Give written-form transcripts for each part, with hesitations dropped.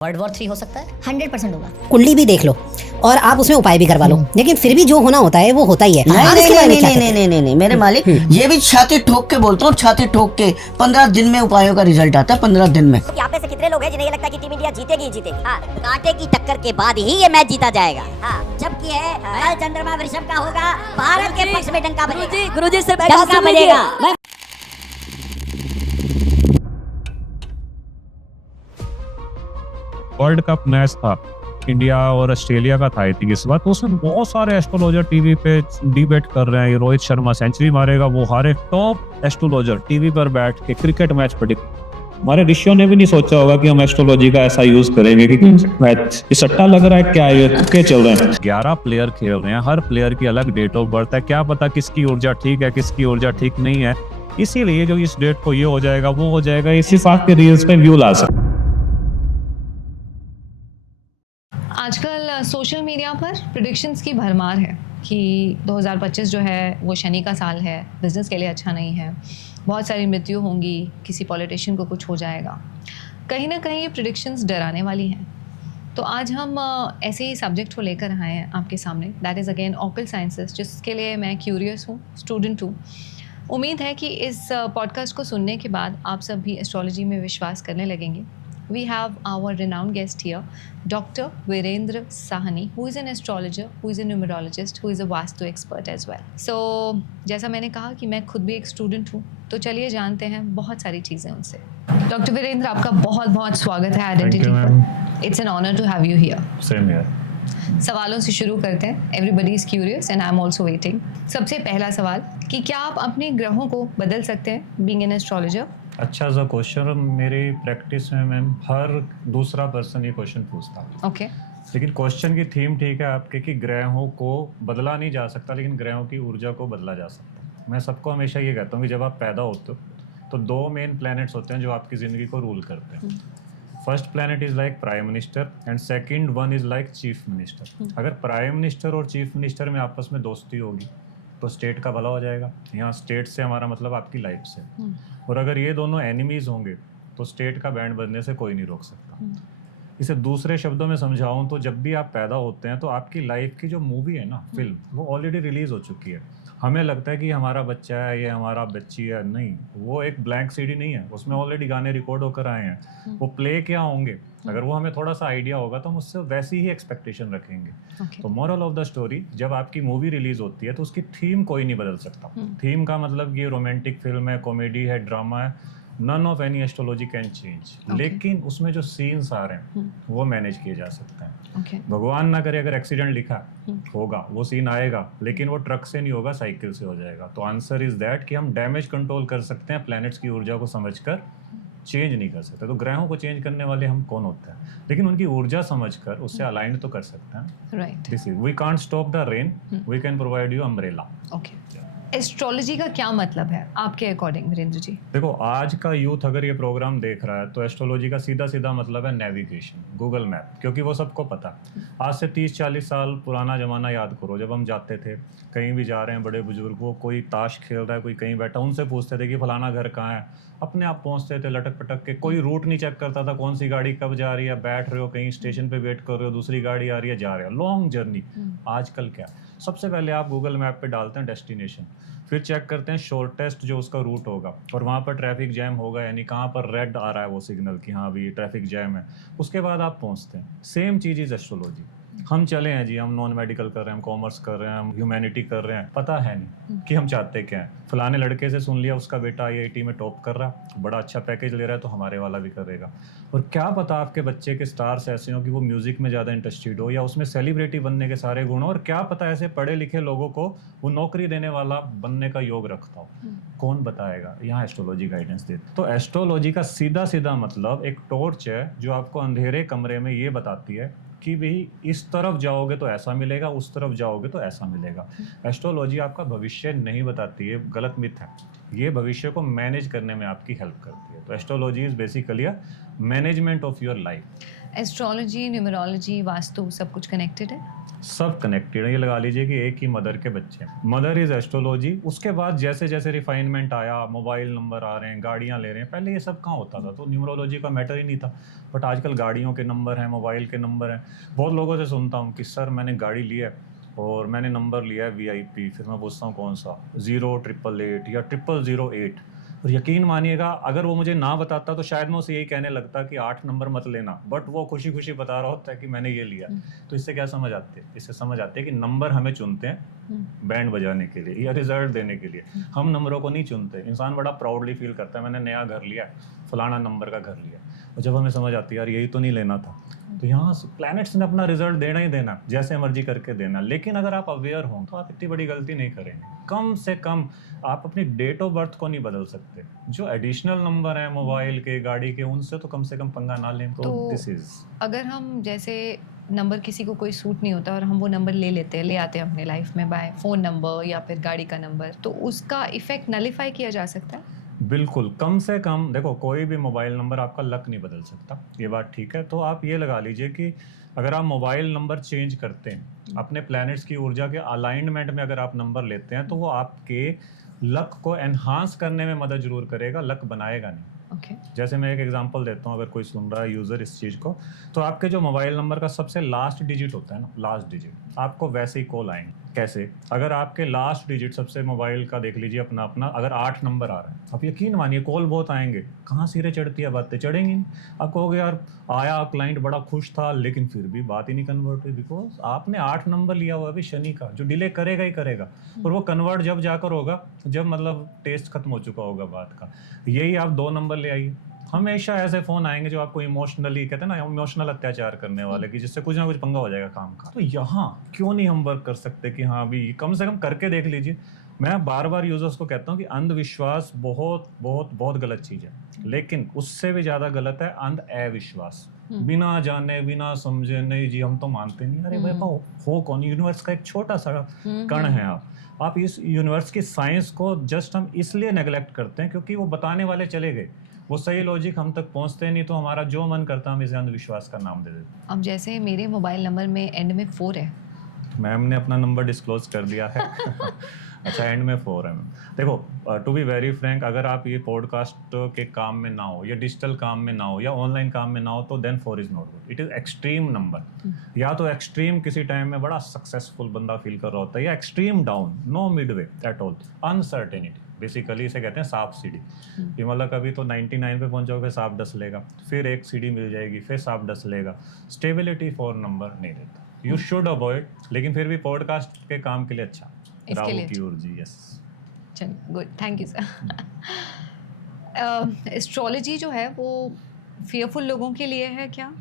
World war 3 हो सकता है? 100% होगा। कुंडली भी देख लो और आप उसमें उपाय भी करवा लो, लेकिन फिर भी जो होना होता है वो होता ही है। आप इसके बारे में क्या कहते हैं? नहीं मेरे मालिक, ये भी छाती ठोक के बोलता हूँ, छाती ठोक के 15 दिन में उपायों का रिजल्ट आता है। 15 दिन में। यहाँ पे से कितने लोग हैं जिन्हें ये लगता है कि टीम इंडिया जीतेगी ही जीतेगी? हाँ, कांटे की टक्कर के बाद ही ये मैच जीता जाएगा। हाँ, जबकि है कल चंद्रमा वृषभ का होगा, भारत के पक्ष में डंका बजेगा। गुरुजी से डंका बजेगा। वर्ल्ड कप मैच था इंडिया और ऑस्ट्रेलिया का था, आई थिंक इस बार, तो उसमें बहुत सारे एस्ट्रोलॉजर टीवी पे डिबेट कर रहे हैं। रोहित शर्मा सेंचुरी मारेगा, वो हारे। टॉप एस्ट्रोलॉजर टीवी पर बैठ के क्रिकेट मैच प्रेडिक्ट। हमारे ऋषियों ने भी नहीं सोचा होगा कि हम एस्ट्रोलॉजी का ऐसा यूज करेंगे कि मैच ये सट्टा लग रहा है, क्या ये तुक्के चल रहे हैं। 11 प्लेयर खेल रहे हैं, हर प्लेयर की अलग डेट ऑफ बर्थ है, क्या पता किसकी ऊर्जा ठीक है, किसकी ऊर्जा ठीक नहीं है। इसीलिए जो इस डेट को ये हो जाएगा, वो हो जाएगा, इसी बात के रील्स पे व्यू ला सकते। आजकल सोशल मीडिया पर प्रेडिक्शंस की भरमार है कि 2025 जो है वो शनि का साल है, बिज़नेस के लिए अच्छा नहीं है, बहुत सारी मृत्यु होंगी, किसी पॉलिटिशियन को कुछ हो जाएगा। कहीं ना कहीं ये प्रेडिक्शंस डराने वाली हैं। तो आज हम ऐसे ही सब्जेक्ट को लेकर आए हैं आपके सामने, that is again occult sciences, जिसके लिए मैं क्यूरियस हूँ, स्टूडेंट हूँ। उम्मीद है कि इस पॉडकास्ट को सुनने के बाद आप सब भी एस्ट्रोलॉजी में विश्वास करने लगेंगे। We have our renowned guest here, Dr. Virendra Sahni, who is an astrologer, who is a numerologist, who is a Vastu expert as well. So, जैसा मैंने कहा कि मैं खुद भी एक स्टूडेंट हूँ, तो चलिए जानते हैं बहुत सारी चीज़ें उनसे। डॉक्टर वीरेंद्र, आपका बहुत बहुत स्वागत है आइडेंटिटी पर। It's an honour to have you here. Same here. सवालों से शुरू करते हैं। Everybody is curious and I am also waiting. सबसे पहला सवाल कि क्या आप अपने ग्रहों को बदल सकते हैं बीइंग एन एस्ट्रोलॉजर? अच्छा सा क्वेश्चन। मेरी प्रैक्टिस में मैम हर दूसरा पर्सन ये क्वेश्चन पूछता है। ओके। लेकिन क्वेश्चन की थीम ठीक है आपके कि ग्रहों को बदला नहीं जा सकता, लेकिन ग्रहों की ऊर्जा को बदला जा सकता है। मैं सबको हमेशा ये कहता हूँ कि जब आप पैदा होते हो तो 2 मेन प्लैनेट्स होते हैं जो आपकी ज़िंदगी को रूल करते हैं। First planet is like prime minister and second one is like chief minister. अगर प्राइम मिनिस्टर और चीफ मिनिस्टर में आपस में दोस्ती होगी तो स्टेट का भला हो जाएगा। यहाँ स्टेट से हमारा मतलब आपकी लाइफ से। और अगर ये दोनों एनिमीज होंगे तो स्टेट का बैंड बजने से कोई नहीं रोक सकता। इसे दूसरे शब्दों में समझाऊं तो जब भी आप पैदा होते हैं तो आपकी लाइफ की जो मूवी है ना, फिल्म, वो ऑलरेडी रिलीज हो चुकी है। हमें लगता है कि हमारा बच्चा है, ये हमारा बच्ची है, नहीं, वो एक ब्लैंक सीडी नहीं है, उसमें ऑलरेडी गाने रिकॉर्ड होकर आए हैं। वो प्ले क्या होंगे, अगर वो हमें थोड़ा सा आइडिया होगा तो हम उससे वैसी ही एक्सपेक्टेशन रखेंगे। तो मोरल ऑफ द स्टोरी, जब आपकी मूवी रिलीज होती है तो उसकी थीम कोई नहीं बदल सकता। थीम का मतलब ये रोमांटिक फिल्म है, कॉमेडी है, ड्रामा है, none of any astrology can change. लेकिन उसमें जो सीन्स आ रहे हैं वो मैनेज किए जा सकते हैं। भगवान ना करे अगर एक्सीडेंट लिखा होगा, वो सीन आएगा, लेकिन वो ट्रक से नहीं होगा, साइकिल से हो जाएगा। तो आंसर इज दैट कि हम डैमेज कंट्रोल कर सकते हैं, प्लैनेट्स की ऊर्जा को समझकर चेंज नहीं कर सकते। तो ग्रहों को चेंज करने वाले हम कौन होते हैं, लेकिन उनकी ऊर्जा समझकर उससे अलाइन तो कर सकते हैं। Right. This is, we can't stop the rain, we can provide you umbrella. Okay. Astrology का क्या मतलब है आपके अकॉर्डिंग वीरेंद्र जी? देखो, आज का यूथ अगर ये प्रोग्राम देख रहा है तो एस्ट्रोलॉजी का सीधा सीधा मतलब है नेविगेशन, गूगल मैप, क्योंकि वो सबको पता है। आज से 30-40 साल पुराना ज़माना याद करो, जब हम जाते थे, कहीं भी जा रहे हैं, बड़े बुजुर्ग, वो कोई ताश खेल रहा है, कोई कहीं बैठा, उनसे पूछते थे कि फलाना घर कहाँ है, अपने आप पहुँचते थे लटक पटक के। कोई रूट नहीं चेक करता था, कौन सी गाड़ी कब जा रही है, बैठ रहे हो कहीं स्टेशन पे, वेट कर रहे हो, दूसरी गाड़ी आ रही है, जा रहे हो, लॉन्ग जर्नी। आजकल क्या, सबसे पहले आप गूगल मैप पे डालते हैं डेस्टिनेशन, फिर चेक करते हैं शॉर्टेस्ट जो उसका रूट होगा, और वहाँ पर ट्रैफिक जैम होगा, यानी कहाँ पर रेड आ रहा है वो सिग्नल कि हाँ भी ट्रैफिक जैम है, उसके बाद आप पहुँचते हैं। Same cheese is astrology. हम चले हैं जी, हम नॉन मेडिकल कर रहे हैं, हम कॉमर्स कर रहे हैं, हम ह्यूमैनिटी कर रहे हैं, पता है नहीं कि हम चाहते क्या हैं। फलाने लड़के से सुन लिया उसका बेटा IIT में टॉप कर रहा, बड़ा अच्छा पैकेज ले रहा है, तो हमारे वाला भी करेगा। और क्या पता आपके बच्चे के स्टार्स ऐसे हो कि वो म्यूजिक में ज़्यादा इंटरेस्टेड हो, या उसमें सेलिब्रिटी बनने के सारे गुण हो, और क्या पता ऐसे पढ़े लिखे लोगों को वो नौकरी देने वाला बनने का योग रखता हो। कौन बताएगा? यहाँ एस्ट्रोलॉजी गाइडेंस देती। तो एस्ट्रोलॉजी का सीधा सीधा मतलब एक टॉर्च है जो आपको अंधेरे कमरे में ये बताती है कि भाई इस तरफ जाओगे तो ऐसा मिलेगा, उस तरफ जाओगे तो ऐसा मिलेगा। एस्ट्रोलॉजी आपका भविष्य नहीं बताती है, गलत मिथ है। ये भविष्य को मैनेज करने में आपकी हेल्प करती है। तो astrology is basically a management of your life. Astrology, numerology, vastu सब कुछ कनेक्टेड है? सब कनेक्टेड है। ये लगा लीजिए कि एक ही मदर के बच्चे हैं। Mother is astrology. उसके बाद जैसे जैसे रिफाइनमेंट आया, मोबाइल नंबर आ रहे हैं, गाड़ियाँ ले रहे हैं, पहले ये सब कहाँ होता था, तो न्यूमरोलॉजी का मैटर ही नहीं था। बट आजकल गाड़ियों के नंबर हैं, मोबाइल के नंबर हैं। बहुत लोगों से सुनता हूँ कि सर मैंने गाड़ी ली है और मैंने नंबर लिया है VIP, फिर मैं पूछता हूँ कौन सा, 0888 या 0008। और यकीन मानिएगा अगर वो मुझे ना बताता तो शायद मैं उसे यही कहने लगता कि 8 नंबर मत लेना, बट वो खुशी खुशी बता रहा होता है कि मैंने ये लिया। तो इससे क्या समझ आते हैं? इससे समझ आते हैं कि नंबर हमें चुनते हैं बैंड बजाने के लिए या रिजल्ट देने के लिए। हम नंबरों को नहीं चुनते। इंसान बड़ा प्राउडली फील करता है मैंने नया घर लिया, फलाना नंबर का घर लिया, और जब हमें समझ आती है यार यही तो नहीं लेना था। तो यहाँ प्लैनेट्स ने अपना रिजल्ट देना ही देना, जैसे मर्जी करके देना। लेकिन अगर आप अवेयर हों तो आप इतनी बड़ी गलती नहीं करेंगे। कम से कम आप अपनी डेट ऑफ बर्थ को नहीं बदल सकते। जो एडिशनल नंबर हैं मोबाइल के, गाड़ी के, उनसे तो कम से कम पंगा ना लें। तो दिस इज, अगर हम जैसे नंबर किसी को कोई सूट नहीं होता और हम वो नंबर ले आते हैं अपने लाइफ में बाय फ़ोन नंबर या फिर गाड़ी का नंबर, तो उसका इफेक्ट नलीफाई किया जा सकता है? बिल्कुल। कम से कम देखो, कोई भी मोबाइल नंबर आपका लक नहीं बदल सकता, ये बात ठीक है। तो आप ये लगा लीजिए कि अगर आप मोबाइल नंबर चेंज करते हैं, अपने प्लैनेट्स की ऊर्जा के अलाइनमेंट में अगर आप नंबर लेते हैं, तो वो आपके लक को एनहांस करने में मदद जरूर करेगा, लक बनाएगा नहीं। Okay. जैसे मैं एक एग्जांपल देता हूँ, अगर कोई सुन रहा है यूज़र इस चीज़ को, तो आपके जो मोबाइल नंबर का सबसे लास्ट डिजिट होता है ना, लास्ट डिजिट, आपको वैसे ही कॉल आएंगे। कैसे? अगर आपके लास्ट डिजिट सबसे मोबाइल का देख लीजिए अपना अगर 8 नंबर आ रहा है, आप यकीन मानिए कॉल बहुत आएंगे। कहाँ सिरे चढ़ती है बातें? चढ़ेंगी नहीं। आप कहोगे यार आया क्लाइंट बड़ा खुश था लेकिन फिर भी बात ही नहीं कन्वर्ट हुई, बिकॉज आपने 8 नंबर लिया हुआ अभी शनि का, जो डिले करेगा ही करेगा। और वो कन्वर्ट जब जाकर होगा जब मतलब टेस्ट खत्म हो चुका होगा बात का। यही आप 2 नंबर ले आइए, हमेशा ऐसे फोन आएंगे जो आपको इमोशनली, कहते हैं ना, इमोशनल अत्याचार करने वाले, कि जिससे कुछ ना कुछ पंगा हो जाएगा काम का। तो यहाँ क्यों नहीं हम वर्क कर सकते कि हाँ अभी कम से कम करके देख लीजिए। मैं बार बार यूजर्स को कहता हूँ कि अंधविश्वास बहुत बहुत बहुत गलत चीज़ है, लेकिन उससे भी ज़्यादा गलत है अविश्वास। बिना जाने बिना समझे, नहीं जी हम तो मानते नहीं। अरे भाई हो कौन? यूनिवर्स का एक छोटा सा कण है आप इस यूनिवर्स की साइंस को जस्ट हम इसलिए नेग्लेक्ट करते हैं क्योंकि वो बताने वाले चले गए, वो सही लॉजिक हम तक पहुंचते नहीं, तो हमारा जो मन करता हम इसे अंधविश्वास का नाम दे देते। अब जैसे मेरे मोबाइल नंबर में एंड में 4 है। मैम ने अपना नंबर डिस्क्लोज कर दिया है। अच्छा, एंड में 4 है। देखो, टू बी वेरी फ्रैंक, अगर आप ये पॉडकास्ट के काम में ना हो या डिजिटल काम में ना हो या ऑनलाइन काम में ना हो, तो then 4 is not good. It is extreme number. या तो एक्सट्रीम किसी टाइम में बड़ा सक्सेसफुल बंदा फील कर रहा होता है, या extreme down, no mid way at all, uncertainty. Basically इसे कहते हैं सांप सीढ़ी। ये मतलब कभी तो 99 पे पहुंचोगे फिर सांप डस लेगा, फिर एक सीढ़ी मिल जाएगी, फिर सांप डस लेगा। स्टेबिलिटी 4 नंबर नहीं देता। यू शुड अवॉइड, लेकिन फिर भी पॉडकास्ट के काम के लिए अच्छा। राहु की ऊर्जा, यस। चलिए, good, thank you sir. Astrology जो है वो फियरफुल लोगों के लिए है क्या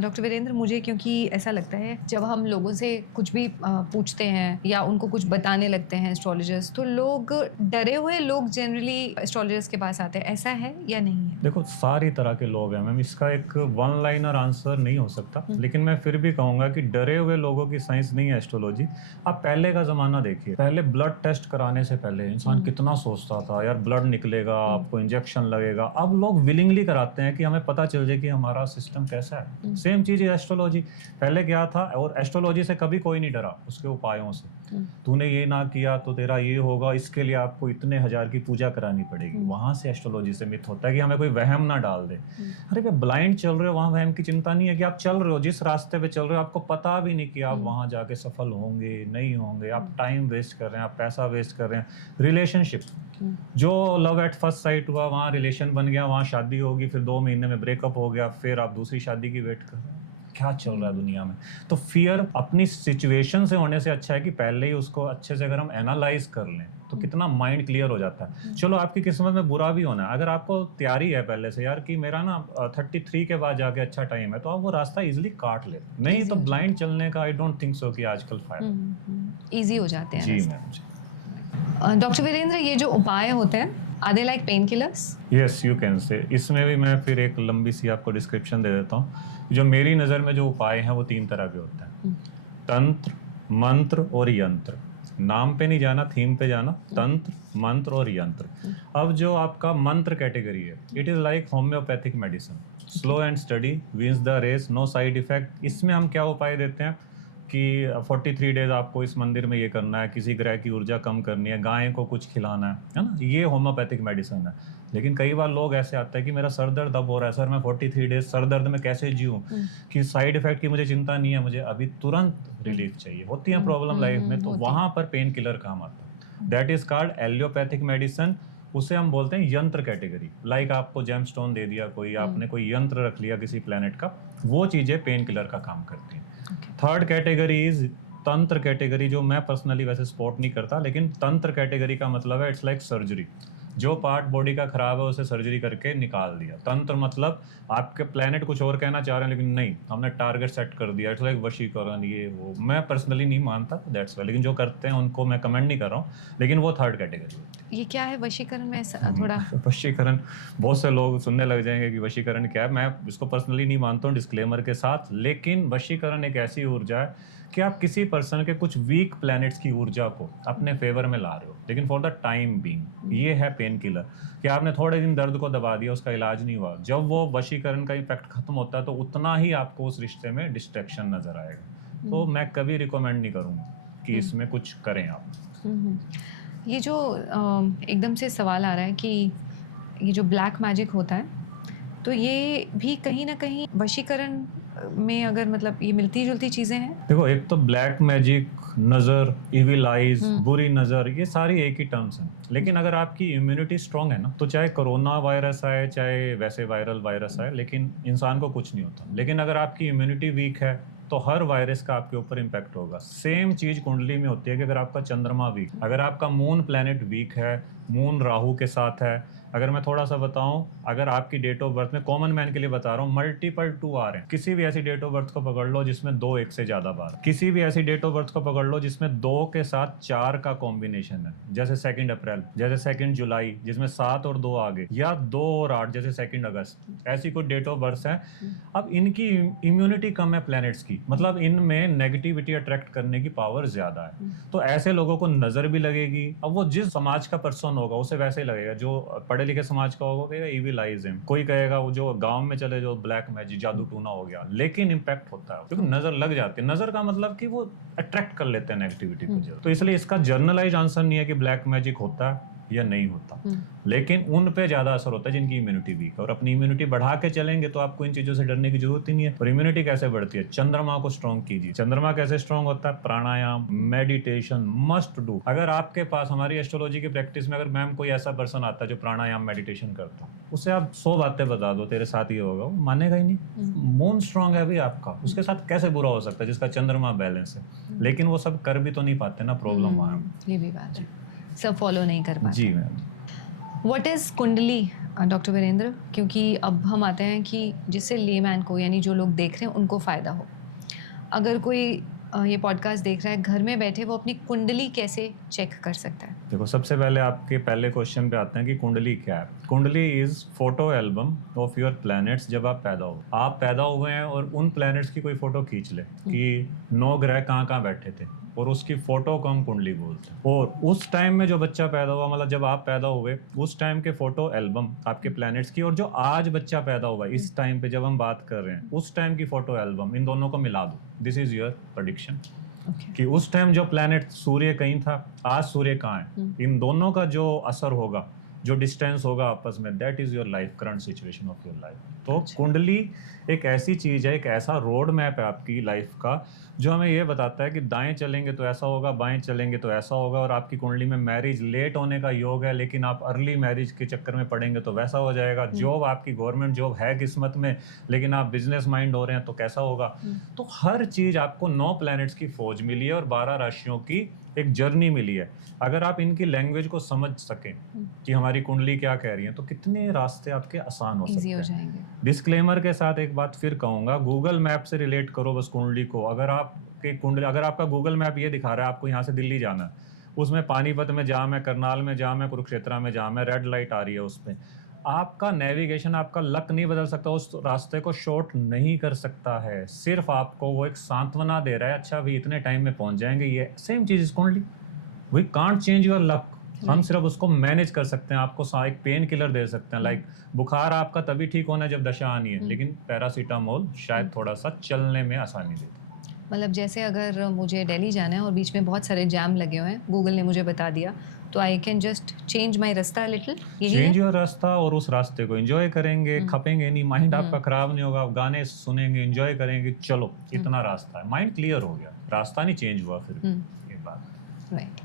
डॉक्टर वीरेंद्र? मुझे क्योंकि ऐसा लगता है जब हम लोगों से कुछ भी पूछते हैं या उनको कुछ बताने लगते हैं एस्ट्रोलॉजर्स, तो लोग डरे हुए लोग जनरली एस्ट्रोलॉजर्स के पास आते हैं, ऐसा है या नहीं है? देखो, सारी तरह के लोग हैं मैम, इसका एक वन लाइनर आंसर नहीं हो सकता, लेकिन मैं फिर भी कहूँगा कि डरे हुए लोगों की साइंस नहीं है एस्ट्रोलॉजी। आप पहले का ज़माना देखिए, पहले ब्लड टेस्ट कराने से पहले इंसान कितना सोचता था यार ब्लड निकलेगा, आपको इंजेक्शन लगेगा। अब लोग विलिंगली कराते हैं कि हमें पता चल जाए कि हमारा सिस्टम कैसा है। सेम चीज है एस्ट्रोलॉजी। पहले क्या था, और एस्ट्रोलॉजी से कभी कोई नहीं डरा उसके उपायों से। तूने ये ना किया तो तेरा ये होगा, इसके लिए आपको इतने हजार की पूजा करानी पड़ेगी। वहां से एस्ट्रोलॉजी से मिथ होता है कि हमें कोई वहम ना डाल दे। अरे भाई, ब्लाइंड चल रहे हो, वहां वहम की चिंता नहीं है। कि आप चल रहे हो, जिस रास्ते पे चल रहे हो आपको पता भी नहीं कि आप वहां जाके सफल होंगे नहीं होंगे। आप टाइम वेस्ट कर रहे हैं, आप पैसा वेस्ट कर रहे हैं। रिलेशनशिप, जो लव एट फर्स्ट साइट हुआ, वहाँ रिलेशन बन गया, वहाँ शादी होगी, फिर 2 महीने में ब्रेकअप हो गया, फिर आप दूसरी शादी की वेट कर रहे हैं। क्या चल रहा है दुनिया में? तो फियर अपनी सिचुएशन से होने से अच्छा है कि पहले ही उसको अच्छे से अगर हम एनालाइज कर लें तो कितना माइंड क्लियर हो जाता है। चलो, आपकी किस्मत में बुरा भी होना है, अगर आपको तैयारी है पहले से यार कि मेरा ना 33 के बाद जाके अच्छा टाइम है, तो आप वो रास्ता इजीली काट ले। नहीं तो ब्लाइंड चलने का आई डोंट थिंक सो कि आजकल फायदा। ईजी हो जाते हैं। जी मैम। डॉक्टर वीरेंद्र, ये जो उपाय होते हैं, are they like pain killers? Yes, you can say. इसमें भी मैं फिर एक लंबी सी आपको डिस्क्रिप्शन दे देता हूँ। जो मेरी नज़र में जो उपाय हैं वो 3 तरह के होते हैं, तंत्र, मंत्र और यंत्र। नाम पे नहीं जाना, थीम पे जाना, तंत्र, मंत्र और यंत्र। अब जो आपका मंत्र कैटेगरी है, it is like homeopathic medicine, slow and steady wins the race, no side effect. इसमें हम क्या उपाय देते हैं कि 43 डेज आपको इस मंदिर में ये करना है, किसी ग्रह की ऊर्जा कम करनी है, गाय को कुछ खिलाना है ना, ये होम्योपैथिक मेडिसिन है। लेकिन कई बार लोग ऐसे आते हैं कि मेरा सर दर्द अब हो रहा है सर, मैं 43 डेज सर दर्द में कैसे जीऊँ, कि साइड इफेक्ट की मुझे चिंता नहीं है, मुझे अभी तुरंत रिलीफ चाहिए। होती है प्रॉब्लम लाइफ में, तो वहाँ पर पेन किलर काम आता है। That is called allopathic medicine. उसे हम बोलते हैं यंत्र कैटेगरी। लाइक आपको जेमस्टोन दे दिया कोई, आपने कोई यंत्र रख लिया किसी प्लेनेट का, वो चीज़ें पेन किलर का काम करती हैं। थर्ड कैटेगरी इज तंत्र कैटेगरी, जो मैं पर्सनली वैसे सपोर्ट नहीं करता, लेकिन तंत्र कैटेगरी का मतलब है इट्स लाइक सर्जरी। जो पार्ट बॉडी का खराब है उसे सर्जरी करके निकाल दिया। तंत्र मतलब आपके प्लेनेट कुछ और कहना चाह रहे हैं, लेकिन नहीं, हमने टारगेट सेट कर दिया। इट्स लाइक वशीकरण, ये वो। मैं पर्सनली नहीं मानता, दैट्स वाई, लेकिन जो करते हैं उनको मैं कमेंट नहीं कर रहा हूँ, लेकिन वो थर्ड कैटेगरी होती है। ये क्या है वशीकरण में थोड़ा? वशीकरण, बहुत से लोग सुनने लग जाएंगे कि वशीकरण क्या है। मैं इसको पर्सनली नहीं मानता हूँ, डिस्क्लेमर के साथ। लेकिन वशीकरण एक ऐसी ऊर्जा है कि आप किसी पर्सन के कुछ वीक प्लैनेट्स की ऊर्जा को अपने फेवर में ला रहे हो, लेकिन फॉर द टाइम बीइंग। ये है पेन किलर, कि आपने थोड़े दिन दर्द को दबा दिया, उसका इलाज नहीं हुआ। जब वो वशीकरण का इफेक्ट खत्म होता है तो उतना ही आपको उस रिश्ते में डिस्ट्रैक्शन नजर आएगा। तो मैं कभी रिकमेंड नहीं करूँगा कि इसमें कुछ करें आप। ये जो एकदम से सवाल आ रहा है कि ये जो ब्लैक मैजिक होता है, तो ये भी कहीं ना कहीं वशीकरण में अगर मतलब ये मिलती जुलती चीजें हैं? देखो, एक तो ब्लैक मैजिक, नजर, इविल आइज, बुरी नजर, ये सारी एक ही टर्म्स हैं। लेकिन अगर आपकी इम्यूनिटी स्ट्रांग है ना, तो चाहे कोरोना वायरस आए, चाहे वैसे वायरल वायरस आए, लेकिन इंसान को कुछ नहीं होता। लेकिन अगर आपकी इम्यूनिटी वीक है तो हर वायरस का आपके ऊपर इम्पैक्ट होगा। सेम चीज कुंडली में होती है कि अगर आपका चंद्रमा वीक, अगर आपका मून प्लैनेट वीक है, मून राहु के साथ है, अगर मैं थोड़ा सा बताऊं, अगर आपकी डेट ऑफ बर्थ में, कॉमन मैन के लिए बता रहा हूं, मल्टीपल 2 आ रहे हैं, किसी भी ऐसी डेट ऑफ बर्थ को पकड़ लो जिसमें 2 एक से ज्यादा बार, किसी भी ऐसी डेट ऑफ बर्थ को पकड़ लो जिसमें 2 के साथ 4 का कॉम्बिनेशन है, जैसे 2 अप्रैल, जैसे 2 जुलाई, जिसमें 7 और 2 आ गए, या 2 और 8, जैसे 2 अगस्त, ऐसी कोई डेट ऑफ बर्थ है। अब इनकी इम्यूनिटी कम है प्लैनेट्स की, मतलब इनमें नेगेटिविटी अट्रैक्ट करने की पावर ज्यादा है। तो ऐसे लोगों को नजर भी लगेगी। अब वो जिस समाज का पर्सन होगा उसे वैसे ही लगेगा। जो पढ़े लिखे समाज का होगा कहेगा इविल आइज है, कोई कहेगा वो जो गांव में चले जो ब्लैक मैजिक, जादू टूना हो गया। लेकिन इम्पैक्ट होता है क्योंकि नजर लग जाती है। नजर का मतलब कि वो अट्रैक्ट कर लेते हैं नेगेटिविटी को। तो इसलिए इसका जर्नलाइज आंसर नहीं है कि ब्लैक मैजिक होता है या नहीं होता, लेकिन उन पे ज्यादा असर होता है जिनकी इम्यूनिटी वीक है। और अपनी इम्यूनिटी बढ़ा के चलेंगे तो आपको इन चीजों से डरने की जरूरत ही नहीं है। और इम्यूनिटी कैसे बढ़ती है? चंद्रमा को स्ट्रॉन्ग कीजिए। चंद्रमा कैसे स्ट्रॉन्ग होता है? Pranayama, meditation must do. अगर आपके पास, हमारी एस्ट्रोलॉजी की प्रैक्टिस में अगर मैम कोई ऐसा पर्सन आता है जो प्राणायाम मेडिटेशन करता है, उसे आप 100 बातें बता दो तेरे साथ ये होगा, वो मानेगा ही नहीं। मून स्ट्रॉन्ग है भी आपका, उसके साथ कैसे बुरा हो सकता है जिसका चंद्रमा बैलेंस है? लेकिन वो सब कर भी तो नहीं पाते ना, प्रॉब्लम वहां। ये भी बात है, सब फॉलो नहीं कर पाते। जी मैम। व्हाट इज़ कुंडली, डॉक्टर वीरेंद्र? क्योंकि अब हम आते हैं कि जिससे लेमैन को, यानी जो लोग देख रहे हैं उनको फ़ायदा हो। अगर कोई ये पॉडकास्ट देख रहा है घर में बैठे, वो अपनी कुंडली कैसे चेक कर सकता है? देखो, सबसे पहले आपके पहले क्वेश्चन पे आते हैं कि कुंडली क्या है। कुंडली is photo album of your planets. जब आप पैदा हुए हैं और उन प्लैनेट्स की कोई फोटो खींच ले कि 9 ग्रह कहाँ कहाँ बैठे थे, और उसकी फोटो को हम कुंडली बोलते हैं। और उस टाइम में जो बच्चा पैदा हुआ, मतलब जब आप पैदा हुए उस टाइम के फोटो एल्बम आपके प्लैनेट्स की, और जो आज बच्चा पैदा हुआ इस टाइम पे जब हम बात कर रहे हैं उस टाइम की फोटो एल्बम, इन दोनों को मिला दो। This is your prediction. कि उस टाइम जो प्लैनेट सूर्य कहीं था, आज सूर्य कहाँ है, इन दोनों का जो असर होगा, जो डिस्टेंस होगा आपस में, that is your life, current situation of your life. तो कुंडली एक ऐसी चीज है, एक ऐसा रोड मैप है आपकी लाइफ का, जो हमें ये बताता है कि दाएं चलेंगे तो ऐसा होगा, बाएं चलेंगे तो ऐसा होगा। और आपकी कुंडली में मैरिज लेट होने का योग है, लेकिन आप अर्ली मैरिज के चक्कर में पड़ेंगे तो वैसा हो जाएगा। जॉब आपकी गवर्नमेंट जॉब है किस्मत में, लेकिन आप बिजनेस माइंड हो रहे हैं तो कैसा होगा। तो हर चीज आपको 9 प्लैनेट्स की फौज मिली है और 12 राशियों की एक जर्नी मिली है। अगर आप इनकी लैंग्वेज को समझ सकें कि हमारी कुंडली क्या कह रही है, तो कितने रास्ते आपके आसान हो सकते हैं। डिस्क्लेमर के साथ एक बात फिर कहूंगा, गूगल मैप से रिलेट करो बस कुंडली को। अगर आपका गूगल मैप ये दिखा रहा है आपको यहाँ से दिल्ली जाना है, उसमें पानीपत में जाम है, करनाल में जाम है, कुरुक्षेत्र में जाम है, रेड लाइट आ रही है उस पर, आपका नेविगेशन, आपका लक नहीं बदल सकता, उस रास्ते को शॉर्ट नहीं कर सकता है। सिर्फ आपको वो एक सांत्वना दे रहा है, अच्छा भी इतने टाइम में पहुंच जाएंगे। ये सेम चीज कुंडली, we can't change your luck. हम सिर्फ उसको मैनेज कर सकते हैं, आपको एक पेन किलर दे सकते हैं। लाइक बुखार आपका तभी ठीक होना है जब दशा आनी है, लेकिन पैरासीटामोल शायद थोड़ा सा चलने में आसानी देता है। मतलब जैसे अगर मुझे दिल्ली जाना है और बीच में बहुत सारे जैम लगे हुए हैं, गूगल ने मुझे बता दिया, तो I can just change my रास्ता लिटिल, यही चेंज है? योर रास्ता और उस रास्ते को एंजॉय करेंगे, खपेंगे नहीं, माइंड आपका खराब नहीं होगा, आप गाने सुनेंगे, एंजॉय करेंगे, चलो इतना रास्ता है, माइंड क्लियर हो गया, रास्ता नहीं चेंज हुआ फिर भी। ये बात राइट।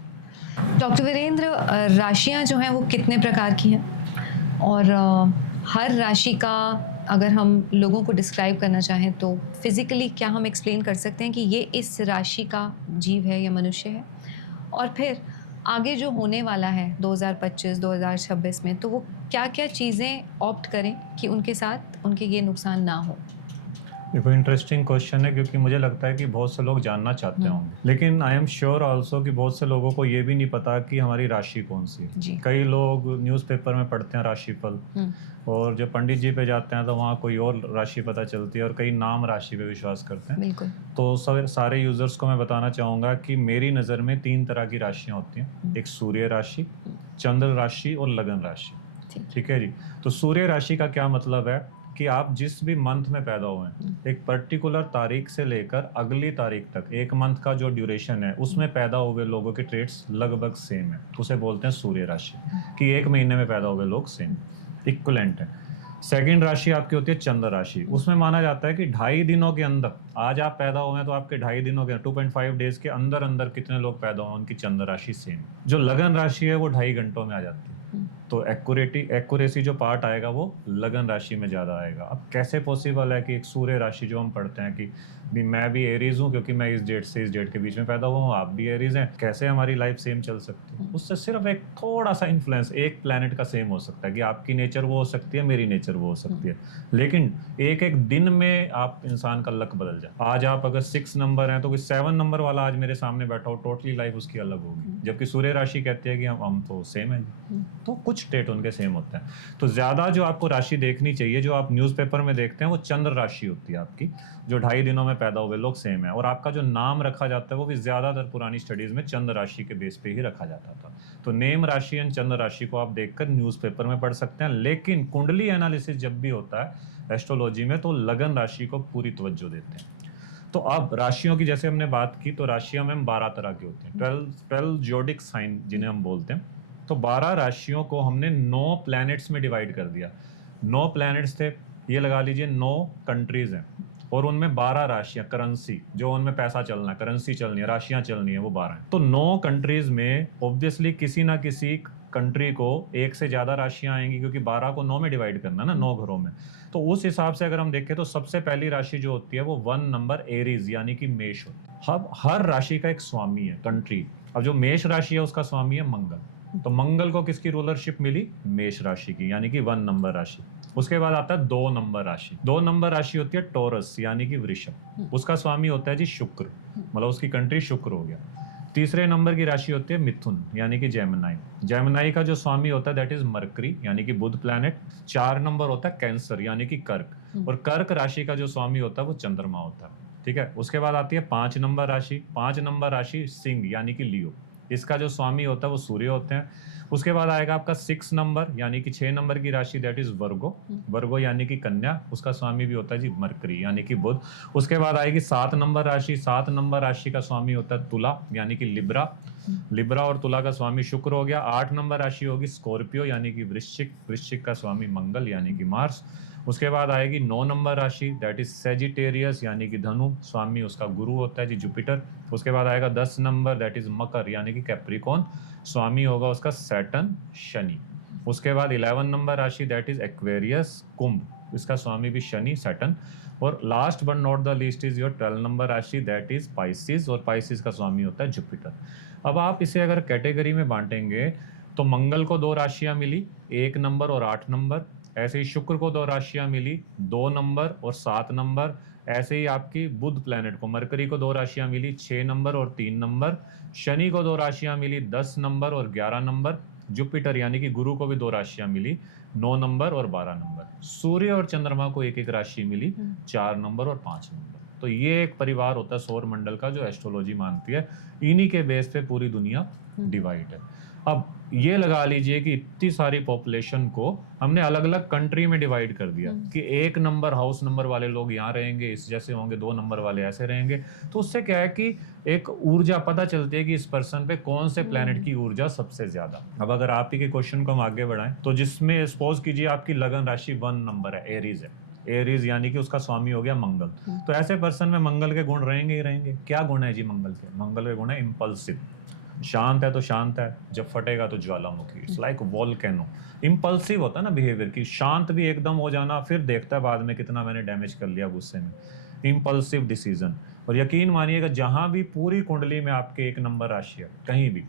डॉक्टर वीरेंद्र, राशियाँ जो हैं वो कितने प्रकार की हैं, और हर राशि का अगर हम लोगों को डिस्क्राइब करना चाहें तो फिज़िकली क्या हम एक्सप्लेन कर सकते हैं कि ये इस राशि का जीव है या मनुष्य है, और फिर आगे जो होने वाला है 2025-2026 में, तो वो क्या क्या चीज़ें ऑप्ट करें कि उनके साथ उनके ये नुकसान ना हो? देखो, इंटरेस्टिंग क्वेश्चन है, क्योंकि मुझे लगता है कि बहुत से लोग जानना चाहते होंगे, लेकिन आई एम श्योर आल्सो कि बहुत से लोगों को ये भी नहीं पता कि हमारी राशि कौन सी जी। है। कई लोग न्यूज़पेपर में पढ़ते हैं राशिफल, और जब पंडित जी पे जाते हैं तो वहाँ कोई और राशि पता चलती है, और कई नाम राशि पे विश्वास करते हैं। बिल्कुल। तो सारे यूजर्स को मैं बताना चाहूँगा कि मेरी नज़र में 3 तरह की राशियाँ होती हैं, एक सूर्य राशि, चंद्र राशि और लगन राशि। ठीक है जी। तो सूर्य राशि का क्या मतलब है कि आप जिस भी मंथ में पैदा हुए हैं, एक पर्टिकुलर तारीख से लेकर अगली तारीख तक, एक मंथ का जो ड्यूरेशन है, उसमें पैदा हुए लोगों के ट्रेड्स लगभग सेम है, उसे बोलते हैं सूर्य राशि, कि एक महीने में पैदा हुए लोग सेम इक्विवेलेंट है। सेकंड राशि आपकी होती है चंद्र राशि। उसमें माना जाता है कि 2.5 दिनों के अंदर, आज आप पैदा हुए हैं तो आपके 2.5 दिनों के 2.5 डेज के अंदर अंदर कितने लोग पैदा हुए, उनकी चंद्र राशि सेम। जो लगन राशि है वो 2.5 घंटों में आ जाती है, तो एक्यूरेसी जो पार्ट आएगा वो लगन राशि में ज़्यादा आएगा। अब कैसे पॉसिबल है कि एक सूर्य राशि जो हम पढ़ते हैं कि मैं भी एरीज हूँ क्योंकि मैं इस डेट से इस डेट के बीच में पैदा हुआ हूँ, आप भी एरीज हैं, कैसे हमारी लाइफ सेम चल सकती है? उससे सिर्फ एक थोड़ा सा इन्फ्लुएंस एक प्लैनेट का सेम हो सकता है, कि आपकी नेचर वो हो सकती है, मेरी नेचर वो हो सकती है, लेकिन एक एक दिन में आप इंसान का लक बदल जाए। आज आप अगर 6 नंबर हैं तो कोई 7 नंबर वाला आज मेरे सामने बैठा हो, टोटली लाइफ उसकी अलग होगी, जबकि सूर्य राशि कहती है कि हम तो सेम है। तो कुछ डेट उनके सेम होते हैं। तो ज़्यादा जो आपको राशि देखनी चाहिए, जो आप न्यूज़पेपर में देखते हैं, वो चंद्र राशि होती है आपकी, जो 2.5 दिनों में पैदा हुए लोग सेम है। और आपका जो नाम रखा जाता है वो भी ज़्यादातर पुरानी स्टडीज़ में चंद्र राशि के बेस पे ही रखा जाता था। तो नेम राशि एंड चंद्र राशि को आप देखकर न्यूज़पेपर में पढ़ सकते हैं, लेकिन कुंडली एनालिसिस जब भी होता है एस्ट्रोलॉजी में, तो लगन राशि को पूरी तवज्जो देते हैं। तो अब राशियों की जैसे हमने बात की, तो राशियों में हम 12 तरह की होती हैं, 12 जोडिक साइन जिन्हें हम बोलते हैं। तो 12 राशियों को हमने 9 प्लैनेट्स में डिवाइड कर दिया। 9 प्लैनेट्स थे, ये लगा लीजिए 9 कंट्रीज हैं, और उनमें 12 राशियां, करेंसी जो उनमें पैसा चलना है, करेंसी चलनी है, राशियां चलनी है, वो 12 हैं। तो 9 कंट्रीज में ऑब्वियसली किसी ना किसी कंट्री को एक से ज़्यादा राशियां आएंगी, क्योंकि 12 को 9 में डिवाइड करना ना, 9 घरों में। तो उस हिसाब से अगर हम देखें तो सबसे पहली राशि जो होती है वो 1 नंबर एरीज यानी कि मेष होती है। अब हर राशि का एक स्वामी है, कंट्री। अब जो मेष राशि है उसका स्वामी है मंगल। तो मंगल को किसकी रूलरशिप मिली? मेष राशि की, यानी कि 1 नंबर राशि। उसके बाद आता है 2 नंबर राशि। 2 नंबर राशि होती है टॉरस यानी कि वृषभ, उसका स्वामी होता है जी शुक्र, मतलब उसकी कंट्री शुक्र हो गया। तीसरे नंबर की राशि होती है मिथुन यानी कि जेमिनाई। जेमिनाई का जो स्वामी होता है दैट इज मरकरी यानी कि बुध प्लैनेट। 4 नंबर होता है कैंसर यानी कि कर्क, और कर्क राशि का जो स्वामी होता है वो चंद्रमा होता है। ठीक है। उसके बाद आती है 5 नंबर राशि। 5 नंबर राशि सिंह यानी कि लियो, इसका जो स्वामी होता है वो सूर्य होते हैं। उसके बाद आएगा आपका 6 नंबर यानी कि 6 नंबर की राशि दैट इज वर्गो। वर्गो यानी कि कन्या, उसका स्वामी भी होता है जी मरकरी यानी कि बुध। उसके बाद आएगी 7 नंबर राशि। 7 नंबर राशि का स्वामी होता है तुला यानी कि लिब्रा। लिब्रा और तुला का स्वामी शुक्र हो गया। 8 नंबर राशि होगी स्कॉर्पियो यानी कि वृश्चिक। वृश्चिक का स्वामी मंगल यानी कि मार्स। उसके बाद आएगी 9 नंबर राशि दैट इज सेजिटेरियस यानी कि धनु, स्वामी उसका गुरु होता है जी जुपिटर। उसके बाद आएगा 10 नंबर दैट इज मकर यानी कि कैप्रिकॉन, स्वामी होगा उसका सैटर्न शनि। उसके बाद 11 नंबर राशि दैट इज एक्वेरियस कुंभ, इसका स्वामी भी शनि सैटर्न। और last but not the least is your 12 number राशि दैट इज पाइसिस, और पाइसिस का स्वामी होता है जुपिटर। अब आप इसे अगर कैटेगरी में बांटेंगे तो मंगल को 2 राशियां मिली, 1 नंबर और 8 नंबर। ऐसे ही शुक्र को 2 राशियां मिली, 2 नंबर और 7 नंबर। ऐसे ही आपकी बुध प्लैनेट को, मरकरी को 2 राशियां मिली, 6 नंबर और 3 नंबर। शनि को 2 राशियां मिली, 10 नंबर और 11 नंबर। जुपिटर यानी कि गुरु को भी 2 राशियां मिली, 9 नंबर और 12 नंबर। सूर्य और चंद्रमा को 1-1 राशि मिली, 4 नंबर और 5 नंबर। तो ये एक परिवार होता है सौर मंडल का जो एस्ट्रोलॉजी मानती है, इन्हीं के बेस पे पूरी दुनिया डिवाइड है। अब ये लगा लीजिए कि इतनी सारी पॉपुलेशन को हमने अलग अलग कंट्री में डिवाइड कर दिया कि 1 नंबर हाउस नंबर वाले लोग यहाँ रहेंगे, इस जैसे होंगे, 2 नंबर वाले ऐसे रहेंगे। तो उससे क्या है कि एक ऊर्जा पता चलती है कि इस पर्सन पे कौन से प्लेनेट की ऊर्जा सबसे ज्यादा। अब अगर आप ही के क्वेश्चन को हम आगे बढ़ाएं तो जिसमें सपोज कीजिए आपकी लगन राशि 1 नंबर है, एरीज है, एरीज यानी कि उसका स्वामी हो गया मंगल। तो ऐसे पर्सन में मंगल के गुण रहेंगे ही रहेंगे। क्या गुण है जी मंगल के? मंगल के गुण है इम्पल्सिव, शांत है तो शांत है, जब फटेगा तो ज्वालामुखी, इट्स लाइक वोल्केनो। इम्पल्सिव होता है ना बिहेवियर की, शांत भी एकदम हो जाना, फिर देखता है बाद में कितना मैंने डैमेज कर लिया गुस्से में। Impulsive decision. और यकीन मानिएगा जहां भी पूरी कुंडली में आपके 1 नंबर राशि है, कहीं भी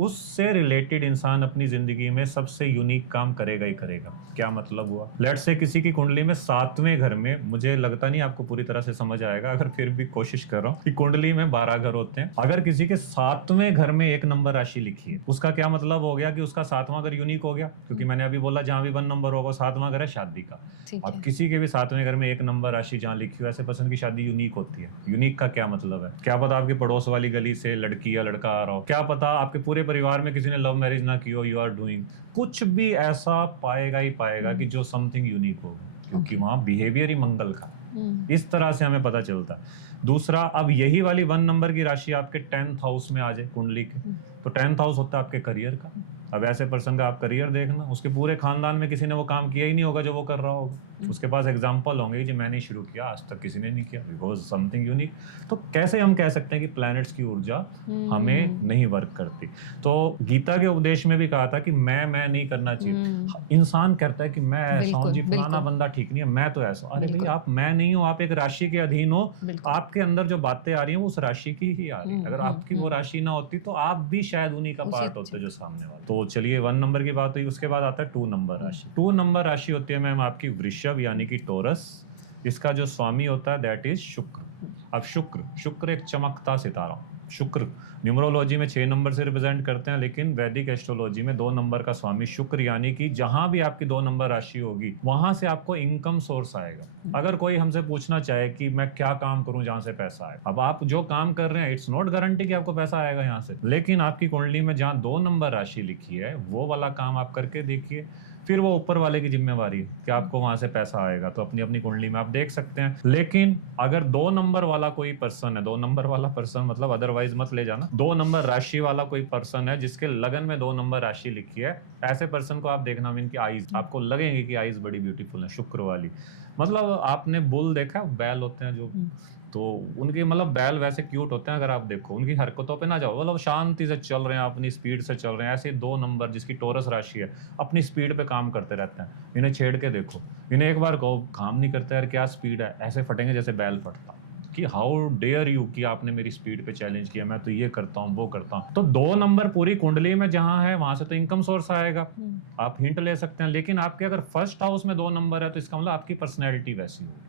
उससे रिलेटेड इंसान अपनी जिंदगी में सबसे यूनिक काम करेगा ही करेगा। क्या मतलब हुआ? लेट्स से किसी की कुंडली में 7वें घर में, मुझे लगता नहीं आपको पूरी तरह से समझ आएगा, अगर फिर भी कोशिश कर रहा हूँ कि कुंडली में 12 घर होते हैं। अगर किसी के 7वें घर में 1 नंबर राशि लिखी है, उसका क्या मतलब हो गया कि उसका 7वां घर यूनिक हो गया, क्योंकि मैंने अभी बोला जहां भी 1 नंबर होगा 7वां घर है शादी का। अब किसी के भी 7वें घर में 1 नंबर राशि जहां लिखी हो, ऐसे पर्सन की शादी यूनिक होती है। यूनिक का क्या मतलब है? क्या पता आपके पड़ोस वाली गली से लड़की या लड़का आ रहा हो, क्या पता आपके पूरे परिवार में किसी ने लव मैरिज ना की हो, यू आर डूइंग, कुछ भी ऐसा पाएगा ही पाएगा कि जो समथिंग यूनिक होगा, क्योंकि वहां बिहेवियर ही मंगल का। इस तरह से हमें पता चलता है। दूसरा, अब यही वाली 1 नंबर की राशि आपके 10th हाउस में आ जाए कुंडली के, तो 10th हाउस होता है आपके करियर का। अब ऐसे पर्सन का आप करियर देखना, उसके पूरे खानदान में किसी ने वो काम किया ही नहीं होगा जो वो कर रहा होगा। उसके पास एग्जाम्पल होंगे जी मैंने शुरू किया, आज तक किसी ने नहीं किया, बिकॉज समथिंग यूनिक। तो कैसे हम कह सकते हैं कि प्लैनेट्स की ऊर्जा हमें नहीं वर्क करती? तो गीता के उपदेश में भी कहा था कि मैं नहीं करना चाहिए। इंसान कहता है कि मैं ऐसा हूँ जी, फलाना बंदा ठीक नहीं है, मैं तो ऐसा। अरे भाई आप मैं नहीं हो, आप एक राशि के अधीन हो, आपके अंदर जो बातें आ रही हैं वो उस राशि की ही आ रही है। अगर आपकी वो राशि ना होती तो आप भी शायद उन्हीं का पार्ट होते जो सामने वाले। तो चलिए 1 नंबर की बात हुई, उसके बाद आता है 2 नंबर राशि। 2 नंबर राशि होती है मैम आपकी वृषभ यानी कि टोरस। इसका जो स्वामी होता है दैट इज शुक्र। अब शुक्र एक चमकता सितारा। शुक्र न्यूमरोलॉजी में 6 नंबर से रिप्रेजेंट करते हैं, लेकिन वैदिक एस्ट्रोलॉजी में 2 नंबर का स्वामी शुक्र, यानी कि जहां भी आपकी 2 नंबर राशि होगी वहां से आपको इनकम सोर्स आएगा। अगर कोई हमसे पूछना चाहे कि मैं क्या काम करूं जहां से पैसा आए, अब आप जो काम कर रहे हैं इट्स नॉट गारंटी कि आपको पैसा आएगा यहाँ से, लेकिन आपकी कुंडली में जहां 2 नंबर राशि लिखी है वो वाला काम आप करके देखिए, फिर वो ऊपर वाले की जिम्मेवारी है कि आपको वहां से पैसा आएगा। तो अपनी अपनी कुंडली में आप देख सकते हैं। लेकिन अगर 2 नंबर वाला कोई पर्सन है, 2 नंबर वाला पर्सन मतलब अदरवाइज मत ले जाना, 2 नंबर राशि वाला कोई पर्सन है जिसके लगन में 2 नंबर राशि लिखी है, ऐसे पर्सन को आप देखना, इनकी आईज आपको लगेंगे कि आईज बड़ी ब्यूटीफुल है, शुक्र वाली। मतलब आपने बुल देखा, बैल होते हैं जो, तो उनके मतलब बैल वैसे क्यूट होते हैं। अगर आप देखो उनकी हरकतों पे ना जाओ, मतलब शांति से चल रहे हैं, अपनी स्पीड से चल रहे हैं। ऐसे 2 नंबर जिसकी टोरस राशि है अपनी स्पीड पे काम करते रहते हैं। इन्हें छेड़ के देखो, इन्हें एक बार कहो काम नहीं करता यार, क्या स्पीड है, ऐसे फटेंगे जैसे बैल फटता कि हाउ डेयर यू कि आपने मेरी स्पीड पे चैलेंज किया, मैं तो ये करता हूँ वो करता हूँ। तो 2 नंबर पूरी कुंडली में जहां है वहां से तो इनकम सोर्स आएगा, आप हिंट ले सकते हैं। लेकिन आपके अगर फर्स्ट हाउस में 2 नंबर है तो इसका मतलब आपकी पर्सनैलिटी वैसी होगी,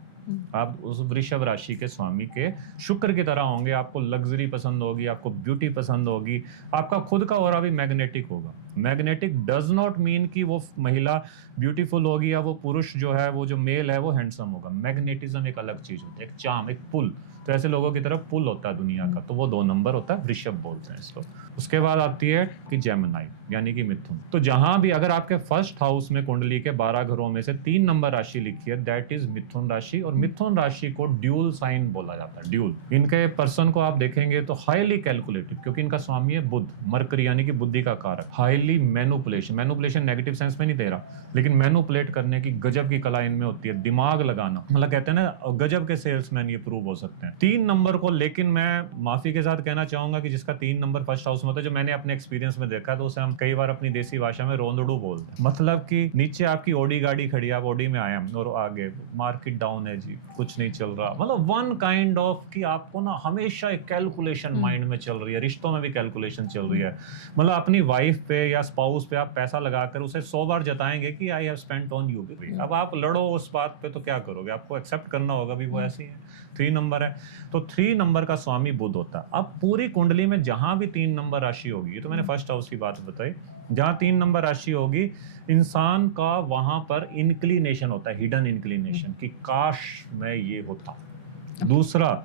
आप उस वृषभ राशि के स्वामी के शुक्र की तरह होंगे। आपको लग्जरी पसंद होगी, आपको ब्यूटी पसंद होगी, आपका खुद का ऑरा भी मैग्नेटिक होगा। मैग्नेटिक डज नॉट मीन कि वो महिला ब्यूटीफुल होगी या वो पुरुष जो है, वो जो मेल है वो हैंडसम होगा। मैग्नेटिज्म एक अलग चीज होती है, एक चार्म, एक पुल। तो ऐसे लोगों की तरफ पुल होता है दुनिया का, तो वो 2 नंबर होता है, वृषभ बोलते हैं इसको। उसके बाद आती है कि जेमिनी यानी कि मिथुन। तो जहां भी अगर आपके फर्स्ट हाउस में कुंडली के 12 घरों में से 3 नंबर राशि लिखी है दैट इज मिथुन राशि। और मिथुन राशि को ड्यूल साइन बोला जाता है। ड्यूल, इनके पर्सन को आप देखेंगे तो हाईली कैलकुलेटिव, क्योंकि इनका स्वामी है बुध, मरकरी यानी कि बुद्धि का कारक। हाईली मैनुपुलेशन नेगेटिव सेंस में नहीं दे रहा, लेकिन मैनुपुलेट करने की गजब की कला इनमें होती है। दिमाग लगाना, मतलब कहते हैं ना गजब के सेल्समैन ये प्रूव हो सकते हैं। 3 नंबर को, लेकिन मैं माफी के साथ कहना चाहूंगा कि जिसका 3 नंबर फर्स्ट हाउस में होता है, जो मैंने अपने एक्सपीरियंस में देखा, तो उसे हम कई बार अपनी देसी भाषा में रोंदड़ू बोलते हैं। मतलब कि नीचे आपकी ओडी गाड़ी खड़ी है, आप ओडी में आए और आगे मार्केट डाउन है जी, कुछ नहीं चल रहा। मतलब वन काइंड ऑफ कि आपको ना हमेशा एक कैलकुलेशन माइंड में चल रही है, रिश्तों में भी कैलकुलेशन चल रही है। मतलब अपनी वाइफ पे या स्पाउस पे आप पैसा लगाकर उसे 100 बार जताएंगे कि I have spent on you. अब आप लड़ो उस बात पे तो क्या करोगे, आपको एक्सेप्ट करना होगा भी वो ऐसी है। 3 नंबर है तो 3 नंबर का स्वामी बुध होता है। अब पूरी कुंडली में जहां भी 3 नंबर राशि होगी, तो मैंने फर्स्ट हाउस की बात बताई, जहां 3 नंबर राशि होगी इंसान का वहां पर इंक्लिनेशन होता है, हिडन इंक्लिनेशन, कि काश मैं ये होता, दूसरा,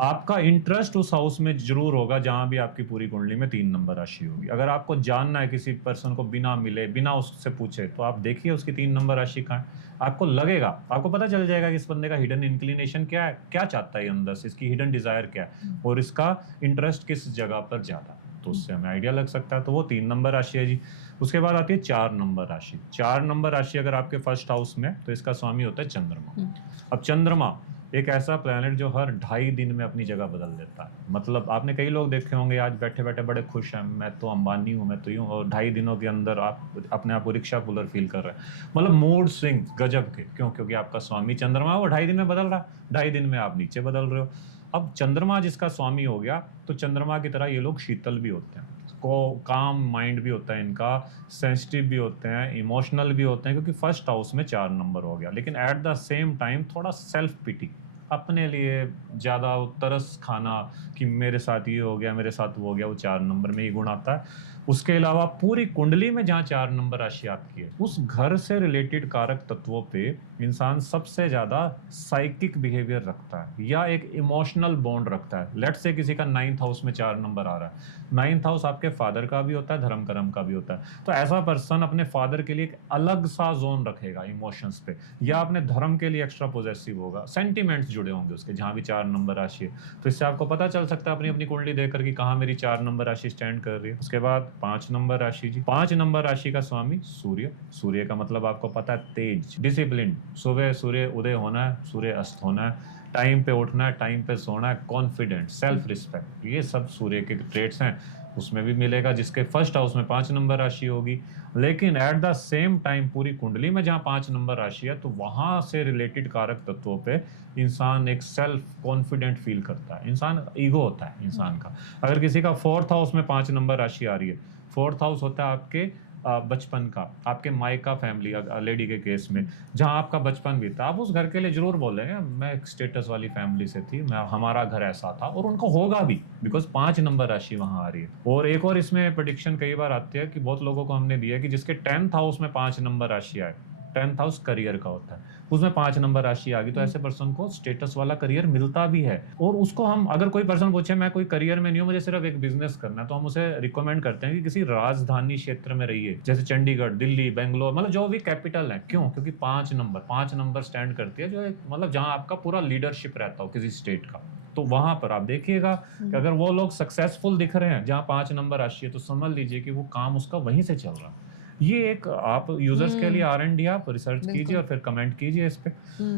आपका इंटरेस्ट उस हाउस में जरूर होगा जहां भी आपकी पूरी कुंडली में 3 नंबर राशि होगी। अगर आपको जानना है किसी पर्सन को बिना मिले, बिना उससे पूछे, तो आप देखिए उसकी 3 नंबर राशि कहाँ है। आपको लगेगा, आपको पता चल जाएगा कि इस बंदे का हिडन इंक्लिनेशन क्या है, क्या चाहता है अंदर से, इसकी हिडन डिजायर क्या है और इसका इंटरेस्ट किस जगह पर ज्यादा, तो उससे हमें आइडिया लग सकता है। तो वो 3 नंबर राशि है जी। उसके बाद आती है 4 नंबर राशि। 4 नंबर राशि अगर आपके फर्स्ट हाउस में, तो इसका स्वामी होता है चंद्रमा। अब चंद्रमा एक ऐसा प्लैनेट जो हर 2.5 दिन में अपनी जगह बदल देता है। मतलब आपने कई लोग देखे होंगे आज बैठे बैठे बड़े खुश हैं, मैं तो अंबानी हूँ, मैं तो यूँ, और 2.5 दिनों के अंदर आप अपने आप को रिक्शा पुलर फील कर रहे हैं। मतलब मूड स्विंग गजब के, क्यों? क्योंकि आपका स्वामी चंद्रमा वो 2.5 दिन में बदल रहा है, 2.5 दिन में आप नीचे बदल रहे हो। अब चंद्रमा जिसका स्वामी हो गया, तो चंद्रमा की तरह ये लोग शीतल भी होते हैं, को काम माइंड भी होता है इनका, सेंसिटिव भी होते हैं, इमोशनल भी होते हैं, क्योंकि फर्स्ट हाउस में 4 नंबर हो गया। लेकिन एट द सेम टाइम थोड़ा सेल्फ पिटी, अपने लिए ज़्यादा तरस खाना कि मेरे साथ ये हो गया, मेरे साथ वो हो गया, वो 4 नंबर में ही गुण आता है। उसके अलावा पूरी कुंडली में जहाँ 4 नंबर राशि आपकी है, उस घर से रिलेटेड कारक तत्वों पे इंसान सबसे ज़्यादा साइकिक बिहेवियर रखता है या एक इमोशनल बॉन्ड रखता है। लेट्स से किसी का 9th हाउस में 4 नंबर आ रहा है, 9th हाउस आपके फादर का भी होता है, धर्म कर्म का भी होता है, तो ऐसा पर्सन अपने फादर के लिए एक अलग सा जोन रखेगा इमोशंस पे, या अपने धर्म के लिए एक्स्ट्रा पॉजेसिव होगा, सेंटिमेंट्स जुड़े होंगे उसके जहाँ भी 4 नंबर राशि है। तो इससे आपको पता चल सकता है अपनी अपनी कुंडली देखकर कि कहाँ मेरी 4 नंबर राशि स्टैंड कर रही है। उसके बाद 5 नंबर राशि जी। 5 नंबर राशि का स्वामी सूर्य। सूर्य का मतलब आपको पता है तेज, डिसिप्लिन, सुबह सूर्य उदय होना है, सूर्य अस्त होना है, टाइम पे उठना है, टाइम पे सोना है, कॉन्फिडेंट, सेल्फ रिस्पेक्ट, ये सब सूर्य के ट्रेट्स हैं। उसमें भी मिलेगा जिसके फर्स्ट हाउस में 5 नंबर राशि होगी। लेकिन एट द सेम टाइम पूरी कुंडली में जहाँ 5 नंबर राशि है, तो वहां से रिलेटेड कारक तत्वों पे इंसान एक सेल्फ कॉन्फिडेंट फील करता है, इंसान ईगो होता है इंसान का। अगर किसी का 4th हाउस में 5 नंबर राशि आ रही है, 4th हाउस होता है आपके बचपन का, आपके मायका फैमिली, लेडी के केस में जहाँ आपका बचपन बीता, आप उस घर के लिए जरूर बोलेंगे मैं एक स्टेटस वाली फैमिली से थी, मैं, हमारा घर ऐसा था, और उनको होगा भी, बिकॉज 5 नंबर राशि वहां आ रही है। और एक और इसमें प्रेडिक्शन कई बार आती है कि बहुत लोगों को हमने दिया कि जिसके 10th हाउस में 5 नंबर राशि आए, 10th हाउस करियर का होता है, उसमें 5 नंबर राशि आ गई, तो ऐसे पर्सन को स्टेटस वाला करियर मिलता भी है। और उसको हम, अगर कोई पर्सन पूछे मैं कोई करियर में नहीं हूँ, मुझे सिर्फ एक बिजनेस करना है, तो हम उसे रिकमेंड करते हैं कि किसी राजधानी क्षेत्र में रहिए, जैसे चंडीगढ़, दिल्ली, बेंगलोर, मतलब जो भी कैपिटल है। क्यों? क्योंकि 5 नंबर स्टैंड करती है, जो एक मतलब जहाँ आपका पूरा लीडरशिप रहता हो किसी स्टेट का। तो वहां पर आप देखिएगा कि अगर वो लोग सक्सेसफुल दिख रहे हैं जहाँ 5 नंबर राशि है, तो समझ लीजिए कि वो काम उसका वहीं से चल रहा है। ये एक आप यूजर्स के लिए R&D आप रिसर्च कीजिए और फिर कमेंट कीजिए इस पे,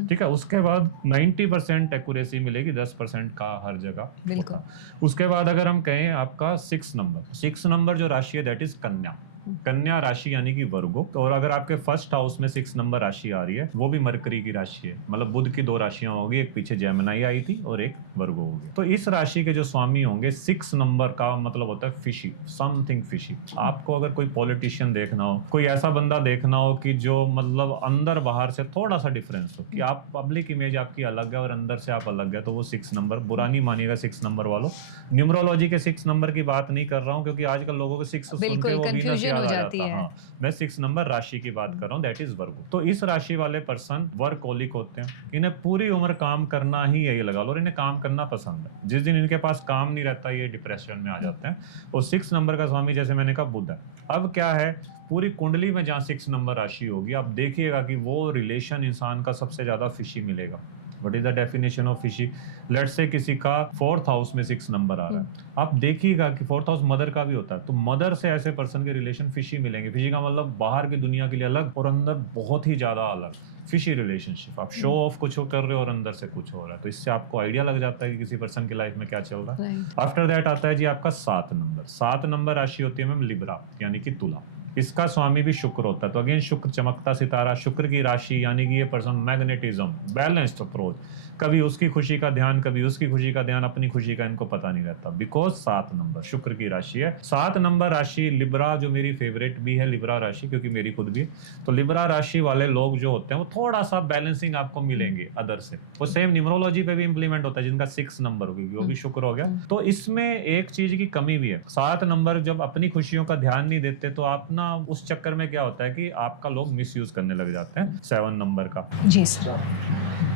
ठीक है। उसके बाद 90% एक्यूरेसी मिलेगी, 10% का हर जगह। बिल्कुल। उसके बाद अगर हम कहें आपका 6 नंबर जो राशि है दैट इज कन्या। कन्या राशि यानी कि वर्गो। और अगर आपके फर्स्ट हाउस में 6 नंबर राशि आ रही है, वो भी मरकरी की राशि है, मतलब बुध की 2 राशियां होगी, एक पीछे जेमिनाई आई थी और एक वर्गो होगी। तो इस राशि के जो स्वामी होंगे, 6 नंबर का मतलब होता है फिशी, समथिंग फिशी। आपको अगर कोई पॉलिटिशियन देखना हो, कोई ऐसा बंदा देखना हो कि जो मतलब अंदर बाहर से थोड़ा सा डिफरेंस हो, कि आप पब्लिक इमेज आपकी अलग है और अंदर से आप अलग है, तो वो 6 नंबर, बुरा नहीं मानिएगा 6 नंबर वालों। न्यूमरोलॉजी के 6 नंबर की बात नहीं कर रहा हूँ, क्योंकि आजकल लोगों को 6 सुन के वो वीनस हो जाती है। हाँ, मैं 6 नंबर राशि की बात कर रहा हूँ, दैट इज वर्गो। तो इस राशि वाले पर्सन वर्कहोलिक होते हैं, इन्हें पूरी उम्र काम करना ही यही लगा लो, और इन्हें काम करना पसंद है। जिस दिन इनके पास काम नहीं रहता, ये डिप्रेशन में आ जाते हैं। और 6 नंबर का स्वामी, जैसे मैंने कहा, बुध है। अब क्या है, पूरी कुंडली में जहाँ 6 नंबर राशि होगी, आप देखिएगा कि वो रिलेशन इंसान का सबसे ज्यादा फिशी मिलेगा। What is the definition of fishy? Let's say किसी का 4th हाउस में 6 नंबर आ रहा है, आप देखिएगा कि 4th हाउस मदर का भी होता है, तो मदर से ऐसे पर्सन के रिलेशन फिशी मिलेंगे। फिशी का मतलब बाहर की दुनिया के लिए अलग और अंदर बहुत ही ज्यादा अलग, फिशी रिलेशनशिप। आप शो ऑफ कुछ कर रहे हो और अंदर से कुछ हो रहा है, तो इससे आपको आइडिया लग जाता है कि किसी पर्सन की लाइफ में क्या चल रहा है। आफ्टर दैट आता है जी आपका 7 नंबर। 7 नंबर राशि होती है मैम लिब्रा, यानी कि तुला। इसका स्वामी भी शुक्र होता है। तो अगेन शुक्र, चमकता सितारा, शुक्र की राशि, यानी कि ये पर्सन मैग्नेटिज्म, बैलेंस्ड अप्रोच, कभी उसकी खुशी का ध्यान, कभी उसकी खुशी का ध्यान, अपनी खुशी का इनको पता नहीं रहता, बिकॉज 7 नंबर शुक्र की राशि है। 7 नंबर राशि लिब्रा, जो मेरी फेवरेट भी है लिब्रा राशि, क्योंकि मेरी खुद भी। तो लिब्रा राशि वाले लोग जो होते हैं वो थोड़ा सा बैलेंसिंग आपको मिलेंगे अदर से। वो सेम न्यूमरोलॉजी पे भी इंप्लीमेंट होता है, जिनका 6 नंबर होगी, वो भी शुक्र हो गया। तो इसमें एक चीज की कमी भी है, 7 नंबर जब अपनी खुशियों का ध्यान नहीं देते, तो आप ना उस चक्कर में क्या होता है कि आपका लोग मिसयूज करने लग जाते हैं 7 नंबर का। जी सर।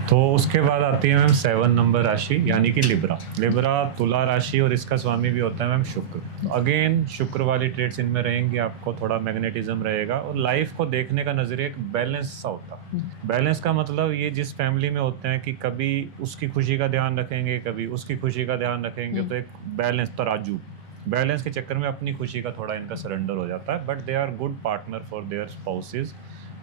तो उसके बाद आती है मैम 7 नंबर राशि यानी कि लिब्रा। लिब्रा तुला राशि और इसका स्वामी भी होता है मैम शुक्र। अगेन शुक्र वाली ट्रेड्स इनमें रहेंगी, आपको थोड़ा मैग्नेटिज्म रहेगा और लाइफ को देखने का नजरिया एक बैलेंस सा होता है। बैलेंस का मतलब ये जिस फैमिली में होते हैं कि कभी उसकी खुशी का ध्यान रखेंगे, कभी उसकी खुशी का ध्यान रखेंगे, तो एक बैलेंस तराजू, बैलेंस के चक्कर में अपनी खुशी का थोड़ा इनका सरेंडर हो जाता है। But they are good partner for their spouses.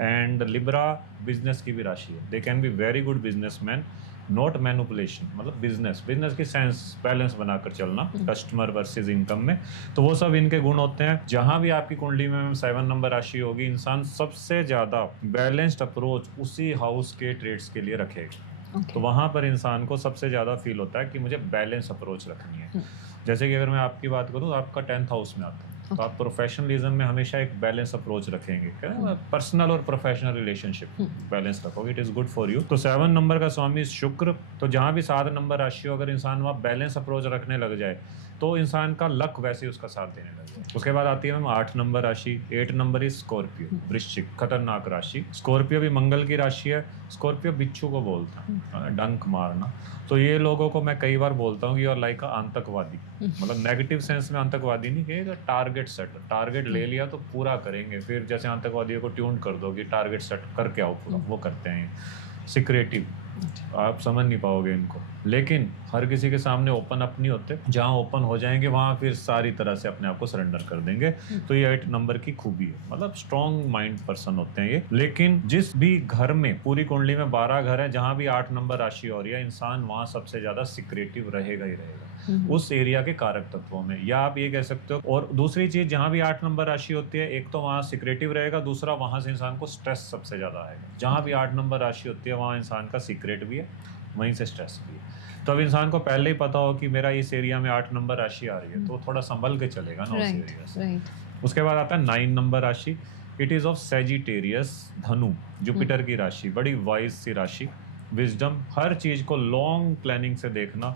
And Libra business की भी राशि है, they can be very good businessman, not manipulation, मतलब बिजनेस की सेंस बैलेंस बनाकर चलना कस्टमर वर्सेस इनकम में, तो वो सब इनके गुण होते हैं। जहां भी आपकी कुंडली में 7 नंबर राशि होगी, इंसान सबसे ज्यादा बैलेंस्ड अप्रोच उसी हाउस के ट्रेड्स के लिए रखेगा। तो वहां पर इंसान को सबसे ज्यादा फील होता है कि मुझे बैलेंस अप्रोच रखनी है। जैसे कि अगर मैं आपकी बात करूँ तो आपका 10th हाउस में आता है, तो आप प्रोफेशनलिज्म में हमेशा एक बैलेंस अप्रोच रखेंगे, पर्सनल और प्रोफेशनल रिलेशनशिप बैलेंस रखोगे, it is good for you. तो 7 नंबर का स्वामी शुक्र, तो जहां भी 7 नंबर राशि हो, अगर इंसान वहाँ बैलेंस अप्रोच रखने लग जाए तो इंसान का लक वैसे ही उसका साथ देने लग जाए। उसके बाद आती है मैम 8 नंबर राशि। 8 नंबर इज स्कॉर्पियो, वृश्चिक, खतरनाक राशि। स्कॉर्पियो भी मंगल की राशि है। स्कॉर्पियो बिच्छू को बोलता है, डंक मारना। तो ये लोगों को मैं कई बार बोलता हूँ कि यू आर लाइक आतंकवादी, मतलब नेगेटिव सेंस में आतंकवादी नहीं, कि टारगेट सेट, टारगेट ले लिया तो पूरा करेंगे। फिर जैसे आतंकवादियों को ट्यून कर दो कि टारगेट सेट करके आओ पूरा, वो करते हैं। सिक्रेटिव, आप समझ नहीं पाओगे इनको, लेकिन हर किसी के सामने ओपन अप नहीं होते। जहाँ ओपन हो जाएंगे वहाँ फिर सारी तरह से अपने आप को सरेंडर कर देंगे। तो ये 8 नंबर की खूबी है, मतलब स्ट्रॉन्ग माइंड पर्सन होते हैं ये। लेकिन जिस भी घर में, पूरी कुंडली में 12 घर है, जहाँ भी 8 नंबर राशि हो रही है, इंसान वहाँ सबसे ज्यादा सिक्रेटिव रहेगा ही रहेगा उस एरिया के कारक तत्वों में, या आप ये कह सकते हो। और दूसरी चीज, जहाँ भी 8 नंबर राशि होती है, एक तो वहाँ सिक्रेटिव रहेगा, दूसरा वहाँ से इंसान को स्ट्रेस सबसे ज्यादा आएगा। जहाँ भी 8 नंबर राशि होती है वहाँ इंसान का सीक्रेट भी है, वहीं से स्ट्रेस भी है। तो अब इंसान को पहले ही पता हो कि मेरा इस एरिया में 8 नंबर राशि आ रही है, तो थोड़ा संभल के चलेगा ना उस एरिया से। उसके बाद आता है 9 नंबर राशि। इट इज ऑफ सेजिटेरियस, धनु, जुपिटर की राशि, बड़ी वाइज सी राशि। विजडम, हर चीज को लॉन्ग प्लानिंग से देखना,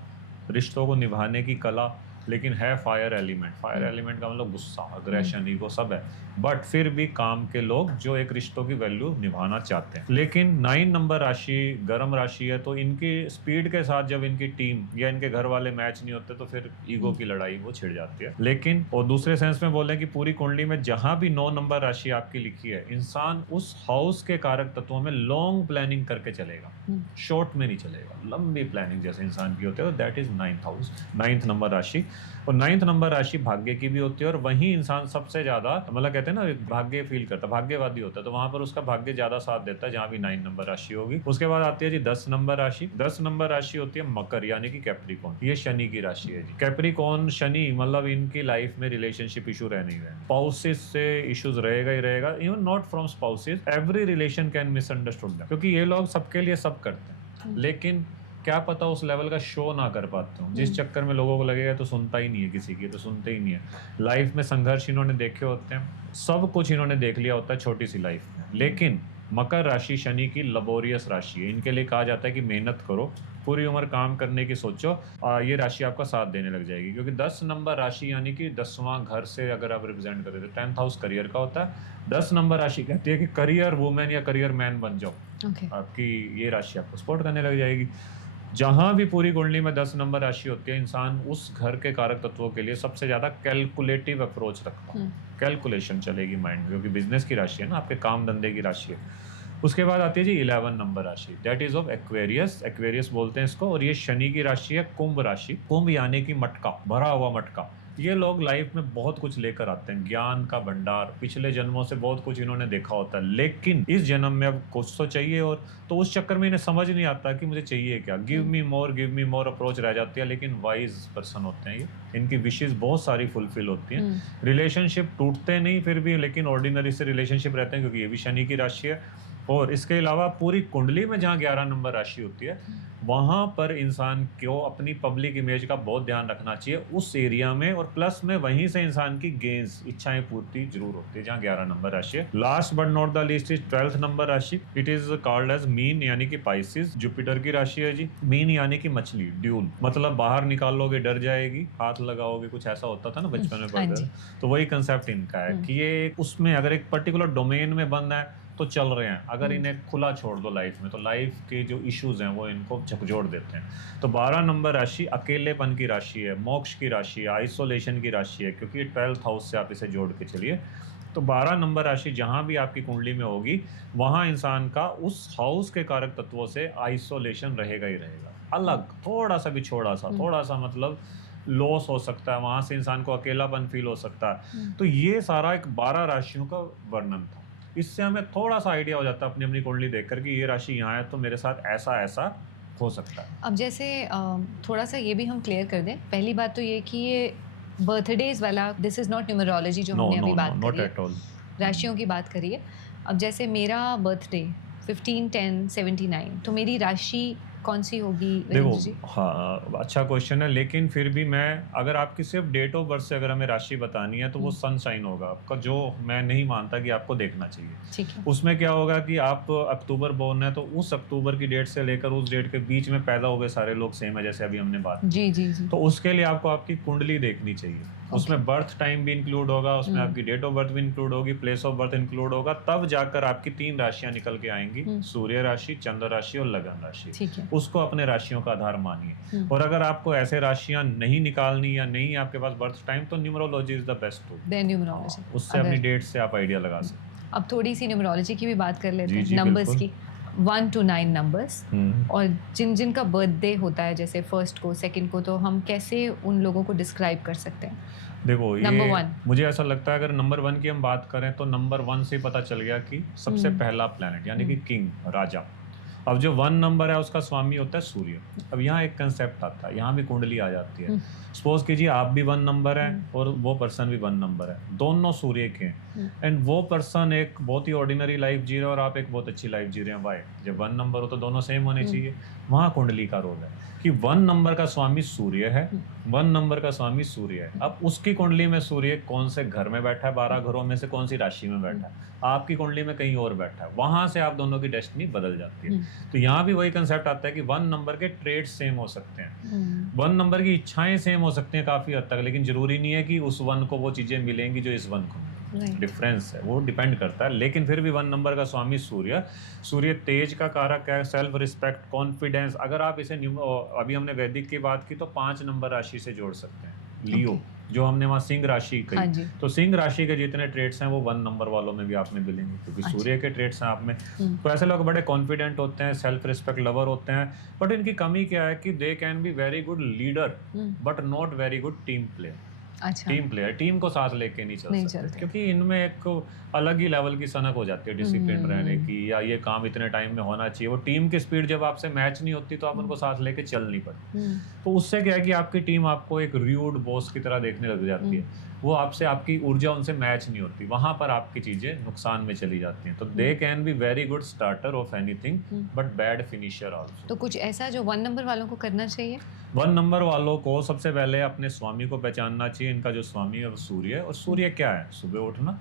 रिश्तों को निभाने की कला, लेकिन है फायर एलिमेंट। फायर एलिमेंट का मतलब गुस्सा, अग्रेशन, ईगो सब है, बट फिर भी काम के लोग जो एक रिश्तों की वैल्यू निभाना चाहते हैं। लेकिन 9 नंबर राशि गर्म राशि है, तो इनकी स्पीड के साथ जब इनकी टीम या इनके घर वाले मैच नहीं होते तो फिर ईगो की लड़ाई वो छिड़ जाती है। लेकिन और दूसरे सेंस में बोलें कि पूरी कुंडली में जहां भी 9 नंबर राशि आपकी लिखी है, इंसान उस हाउस के कारक तत्वों में लॉन्ग प्लानिंग करके चलेगा, शॉर्ट में नहीं चलेगा। लंबी प्लानिंग जैसे इंसान की होती है, that is 9th house, 9th number राशि। और 9th नंबर राशि भाग्य की भी होती है, और वहीं इंसान सबसे ज्यादा, मतलब कहते हैं ना, भाग्य फील करता है, भाग्यवादी होता है, तो वहां पर उसका भाग्य ज्यादा साथ देता है जहां भी 9 नंबर राशि होगी। उसके बाद आती है जी 10 नंबर राशि। 10 नंबर राशि होती है मकर यानी कि कैप्रिकॉर्न, ये शनि की राशि है जी। कैप्रिकॉर्न शनि, मतलब इनकी लाइफ में रिलेशनशिप इशू रहने ही रहे, स्पाउसेस से इश्यूज रहेगा ही रहेगा। Even not from spouses, every relation can misunderstood, क्योंकि ये लोग सबके लिए सब करते हैं, लेकिन क्या पता उस लेवल का शो ना कर पाते हो, जिस चक्कर में लोगों को लगेगा तो सुनता ही नहीं है, किसी की तो सुनते ही नहीं है। लाइफ में संघर्ष इन्होंने देखे होते हैं, सब कुछ इन्होंने देख लिया होता है छोटी सी लाइफ में। लेकिन मकर राशि शनि की लबोरियस राशि है, इनके लिए कहा जाता है कि मेहनत करो, पूरी उम्र काम करने की सोचो, ये राशि आपका साथ देने लग जाएगी। क्योंकि 10 नंबर राशि यानी कि 10वां घर से अगर आप रिप्रेजेंट करते तो 10th हाउस करियर का होता है। 10 नंबर राशि कहती है कि करियर वुमेन या करियर मैन बन जाओ, आपकी ये राशि आपको सपोर्ट करने लग जाएगी। जहां भी पूरी कुंडली में 10 नंबर राशि होती है, इंसान उस घर के कारक तत्वों के लिए सबसे ज्यादा कैलकुलेटिव अप्रोच रखता है, कैलकुलेशन चलेगी माइंड में, क्योंकि बिजनेस की राशि है ना, आपके काम धंधे की राशि है। उसके बाद आती है जी 11 नंबर राशि, that is of Aquarius, Aquarius बोलते हैं इसको, और ये शनि की राशि है कुंभ राशि। कुंभ यानी कि मटका, भरा हुआ मटका। ये लोग लाइफ में बहुत कुछ लेकर आते हैं, ज्ञान का भंडार, पिछले जन्मों से बहुत कुछ इन्होंने देखा होता है, लेकिन इस जन्म में अब कुछ तो चाहिए, और तो उस चक्कर में इन्हें समझ नहीं आता कि मुझे चाहिए क्या, गिव मी मोर अप्रोच रह जाती है। लेकिन वाइज पर्सन होते हैं ये, इनकी विशेष बहुत सारी फुलफिल होती हैं। रिलेशनशिप टूटते नहीं फिर भी, लेकिन ऑर्डिनरी से रिलेशनशिप रहते हैं, क्योंकि ये भी शनि की राशि है। और इसके अलावा पूरी कुंडली में जहाँ 11 नंबर राशि होती है, वहाँ पर इंसान को अपनी पब्लिक इमेज का बहुत ध्यान रखना चाहिए उस एरिया में, और प्लस में वहीं से इंसान की गेंस, इच्छाएं पूर्ति जरूर होती है जहाँ 11 नंबर राशि है। Last but not the least is 12th number राशि। It is called as Meen यानी कि पाइसिस, जुपिटर की राशि है जी। मीन यानी कि मछली, ड्यूल, मतलब बाहर निकालोगे डर जाएगी, हाथ लगाओगे, कुछ ऐसा होता था ना बचपन में पढ़ते, तो वही कंसेप्ट इनका है कि ये उसमें अगर एक पर्टिकुलर डोमेन में बंद है तो चल रहे हैं, अगर इन्हें खुला छोड़ दो लाइफ में तो लाइफ के जो इश्यूज हैं वो इनको झकझोर देते हैं। तो 12 नंबर राशि अकेलेपन की राशि है, मोक्ष की राशि है, आइसोलेशन की राशि है, क्योंकि 12th हाउस से आप इसे जोड़ के चलिए। तो 12 नंबर राशि जहाँ भी आपकी कुंडली में होगी वहाँ इंसान का उस हाउस के कारक तत्वों से आइसोलेशन रहेगा ही रहेगा, अलग थोड़ा सा भी थोड़ा सा मतलब लॉस हो सकता है, वहाँ से इंसान को अकेलापन फील हो सकता है। तो ये सारा एक 12 राशियों का वर्णन था। इससे हमें थोड़ा सा आइडिया हो जाता है अपनी अपनी कुंडली देख कर कि ये राशि यहाँ है तो मेरे साथ ऐसा ऐसा हो सकता है। अब जैसे थोड़ा सा ये भी हम क्लियर कर दें, पहली बात तो ये कि ये बर्थडेज वाला, दिस इज़ नॉट न्यूमरोलॉजी जो हमने अभी बात करी है, राशियों की बात करी है। अब जैसे मेरा बर्थडे 15/10/79, तो मेरी राशि कौन सी होगी वीरेंद्र जी? देखो हाँ, अच्छा क्वेश्चन है, लेकिन फिर भी मैं अगर आपकी सिर्फ डेट ऑफ बर्थ से अगर हमें राशि बतानी है तो वो सनशाइन होगा आपका, जो मैं नहीं मानता कि आपको देखना चाहिए। ठीक है। उसमें क्या होगा कि आप अक्टूबर बोर्न है तो उस अक्टूबर की डेट से लेकर उस डेट के बीच में पैदा हो गए सारे लोग सेम है, जैसे अभी हमने बात की। जी जी जी। तो उसके लिए आपको आपकी कुंडली देखनी चाहिए, उसमें बर्थ टाइम भी इंक्लूड होगा, उसमें आपकी डेट ऑफ बर्थ भी इंक्लूड होगी, प्लेस ऑफ बर्थ इंक्लूड होगा, तब जाकर आपकी 3 राशियां निकल के आएंगी, सूर्य राशि, चंद्र राशि और लगन राशि। ठीक है। उसको अपने राशियों का आधार मानिए। और अगर आपको ऐसे राशियां नहीं निकालनी या नहीं आपके पास बर्थ टाइम, तो numerology is the best tool. Then numerology, उससे अपनी डेट से आप आइडिया लगा सकते हैं। अब थोड़ी सी न्यूमरोलॉजी की भी बात कर लेते जी, हैं, जी, नंबर्स बिल्कुल। की। 1 to 9 नंबर्स, और जिन का बर्थडे होता है जैसे फर्स्ट को, सेकंड को, तो हम कैसे उन लोगों को डिस्क्राइब कर सकते हैं? देखो Number ये 1, मुझे ऐसा लगता है अगर नंबर 1 की हम बात करें तो नंबर 1 से पता चल गया कि सबसे पहला प्लैनेट यानी कि किंग, राजा। अब जो 1 नंबर है उसका स्वामी होता है सूर्य। अब यहाँ एक कंसेप्ट आता है, यहाँ भी कुंडली आ जाती है। सपोज कीजिए आप भी 1 नंबर है और वो पर्सन भी 1 नंबर है, दोनों सूर्य के हैं, एंड वो पर्सन एक बहुत ही ऑर्डिनरी लाइफ जी रहा है और आप एक बहुत अच्छी लाइफ जी रहे हैं। वाई? जब 1 नंबर हो तो दोनों सेम होने चाहिए। वहाँ कुंडली का रोल है कि 1 नंबर का स्वामी सूर्य है, 1 नंबर का स्वामी सूर्य है। अब उसकी कुंडली में सूर्य कौन से घर में बैठा है, 12 घरों में से कौन सी राशि में बैठा है, आपकी कुंडली में कहीं और बैठा है, वहां से आप दोनों की डेस्टिनी बदल जाती है। तो यहाँ भी वही कंसेप्ट आता है कि 1 नंबर के ट्रेड सेम हो सकते हैं, 1 नंबर की इच्छाएं सेम हो सकती हैं काफी हद तक, लेकिन जरूरी नहीं है कि उस 1 को वो चीजें मिलेंगी जो इस 1 को। डिफरेंस है, वो डिपेंड करता है। लेकिन फिर भी 1 नंबर का स्वामी सूर्य, सूर्य तेज का कारक है, सेल्फ रिस्पेक्ट, कॉन्फिडेंस। अगर आप इसे अभी हमने वैदिक की बात की तो 5 नंबर राशि से जोड़ सकते हैं। लियो जो हमने वहाँ सिंह राशि कही, तो सिंह राशि के जितने ट्रेड्स हैं वो 1 नंबर वालों में भी आप में मिलेंगे, क्योंकि सूर्य के ट्रेड्स हैं आप में। तो ऐसे लोग बड़े कॉन्फिडेंट होते हैं, सेल्फ रिस्पेक्ट लवर होते हैं, बट इनकी कमी क्या है कि दे can be very good leader but not very good team player. अच्छा। टीम प्लेयर, टीम को साथ लेके नहीं चल सकते, क्योंकि इनमें एक अलग ही लेवल की सनक हो जाती है डिसिप्लिन रहने की, या ये काम इतने टाइम में होना चाहिए। वो टीम की स्पीड जब आपसे मैच नहीं होती तो आप उनको साथ लेके चल नहीं पाते। तो उससे क्या है कि आपकी टीम आपको एक र्यूड बॉस की तरह देखने लग जाती है, वो आपसे, आपकी ऊर्जा उनसे मैच नहीं होती, वहां पर आपकी चीजें नुकसान में चली जाती हैं। तो दे can be very good starter of anything but bad finisher also. तो कुछ ऐसा जो 1 नंबर वालों को करना चाहिए? 1 नंबर वालों को सबसे पहले अपने स्वामी को पहचानना चाहिए। इनका जो स्वामी है वो सूर्य है, और सूर्य क्या है? सुबह उठना।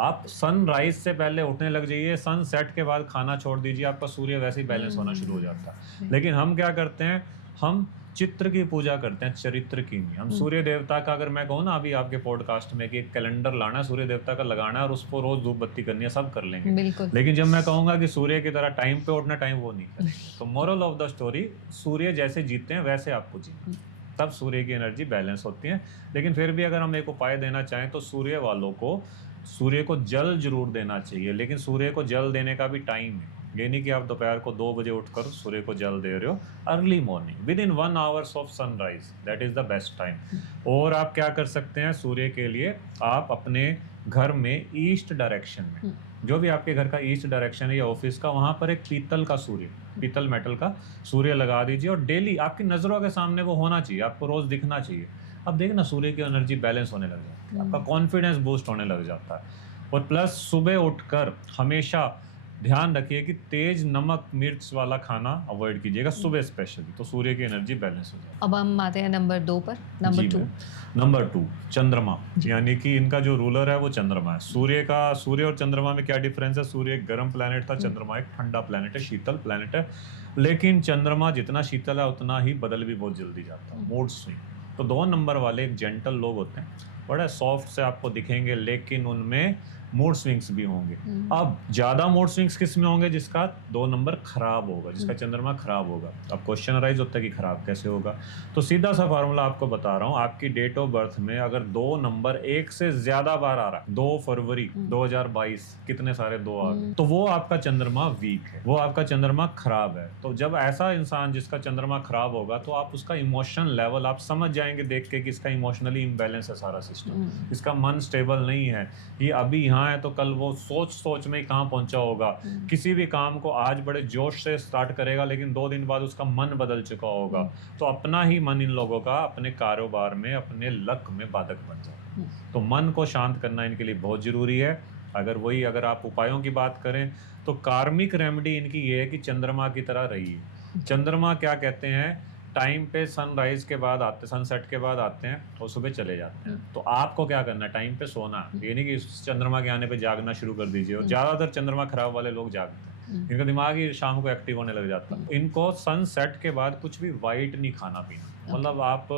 आप सनराइज से पहले उठने लग जाइए, सन सेट के बाद खाना छोड़ दीजिए, आपका सूर्य वैसे ही बैलेंस होना शुरू हो जाता है। लेकिन हम क्या करते हैं, हम चित्र की पूजा करते हैं, चरित्र की नहीं। हम सूर्य देवता का, अगर मैं कहूँ ना अभी आपके पॉडकास्ट में कि एक कैलेंडर लाना है, सूर्य देवता का लगाना है और उसको रोज धूप बत्ती करनी है, सब कर लेंगे। बिल्कुल। लेकिन जब मैं कहूँगा कि सूर्य की तरह टाइम पे उठना, टाइम वो नहीं करेंगे। तो मोरल ऑफ द स्टोरी, सूर्य जैसे जीते हैं वैसे आपको जीना, तब सूर्य की एनर्जी बैलेंस होती है। लेकिन फिर भी अगर हम एक उपाय देना चाहें तो सूर्य वालों को सूर्य को जल जरूर देना चाहिए, लेकिन सूर्य को जल देने का भी टाइम है। ये नहीं कि आप दोपहर को 2 बजे उठकर सूर्य को जल दे रहे हो, early morning with in 1 hours of sunrise, that is the best time. और आप क्या कर सकते हैं सूर्य के लिए, आप अपने घर में ईस्ट डायरेक्शन में, जो भी आपके घर का ईस्ट डायरेक्शन है या ऑफिस का, वहां पर एक पीतल का सूर्य, पीतल मेटल का सूर्य लगा दीजिए, और डेली आपकी नजरों के सामने वो होना चाहिए, आपको रोज दिखना चाहिए। अब देखना सूर्य की एनर्जी बैलेंस होने लग जाती है, आपका कॉन्फिडेंस बूस्ट होने लग जाता है। और प्लस सुबह उठकर हमेशा ध्यान रखिए कि तेज नमक मिर्च वाला खाना अवॉइड कीजिएगा सुबह स्पेशली, तो सूर्य की एनर्जी बैलेंस हो जाए। अब हम आते हैं नंबर 2 पर। नंबर 2, नंबर 2 चंद्रमा, यानी कि इनका जो रूलर है वो चंद्रमा है। सूर्य और चंद्रमा में क्या डिफरेंस है? सूर्य एक गर्म प्लैनेट था, चंद्रमा एक ठंडा प्लैनेट है, शीतल प्लैनेट है। लेकिन चंद्रमा जितना शीतल है उतना ही बदल भी बहुत जल्दी जाता है, मूड स्विंग। तो 2 नंबर वाले एक जेंटल लोग होते हैं, बड़ा सॉफ्ट से आपको दिखेंगे, लेकिन उनमें मूड स्विंग्स भी होंगे। अब ज्यादा मूड स्विंग्स किस में होंगे? जिसका 2 नंबर खराब होगा, जिसका चंद्रमा खराब होगा। अब क्वेश्चन अराइज होता है कि खराब कैसे होगा, तो सीधा सा फार्मूला आपको बता रहा हूँ। आपकी डेट ऑफ बर्थ में अगर 2 नंबर एक से ज्यादा बार आ रहा है, 2 फरवरी 2022 कितने सारे 2 आ गए, तो वो आपका चंद्रमा वीक है, वो आपका चंद्रमा खराब है। तो जब ऐसा इंसान जिसका चंद्रमा खराब होगा तो आप उसका इमोशन लेवल आप समझ जाएंगे देख के कि इसका इमोशनली इम्बैलेंस है सारा सिस्टम, इसका मन स्टेबल नहीं है, ये अभी यहाँ है तो कल वो सोच में कहाँ पहुंचा होगा। किसी भी काम को आज बड़े जोश से स्टार्ट करेगा लेकिन 2 दिन बाद उसका मन बदल चुका होगा। तो अपना ही मन इन लोगों का अपने कारोबार में, अपने लक में बाधक बन जाए। तो मन को शांत करना इनके लिए बहुत जरूरी है। अगर आप उपायों की बात करें तो कार्मिक रेमेडी इनकी ये है कि चंद्रमा की तरह रहिए। चंद्रमा क्या कहते हैं, टाइम पे सनराइज के बाद आते, सनसेट के बाद आते हैं और सुबह चले जाते हैं। तो आपको क्या करना है, टाइम पे सोना, ये नहीं कि चंद्रमा के आने पे जागना शुरू कर दीजिए। और ज्यादातर चंद्रमा खराब वाले लोग जागते हैं, इनका दिमाग ही शाम को एक्टिव होने लग जाता है। इनको सनसेट के बाद कुछ भी वाइट नहीं खाना पीना, मतलब आप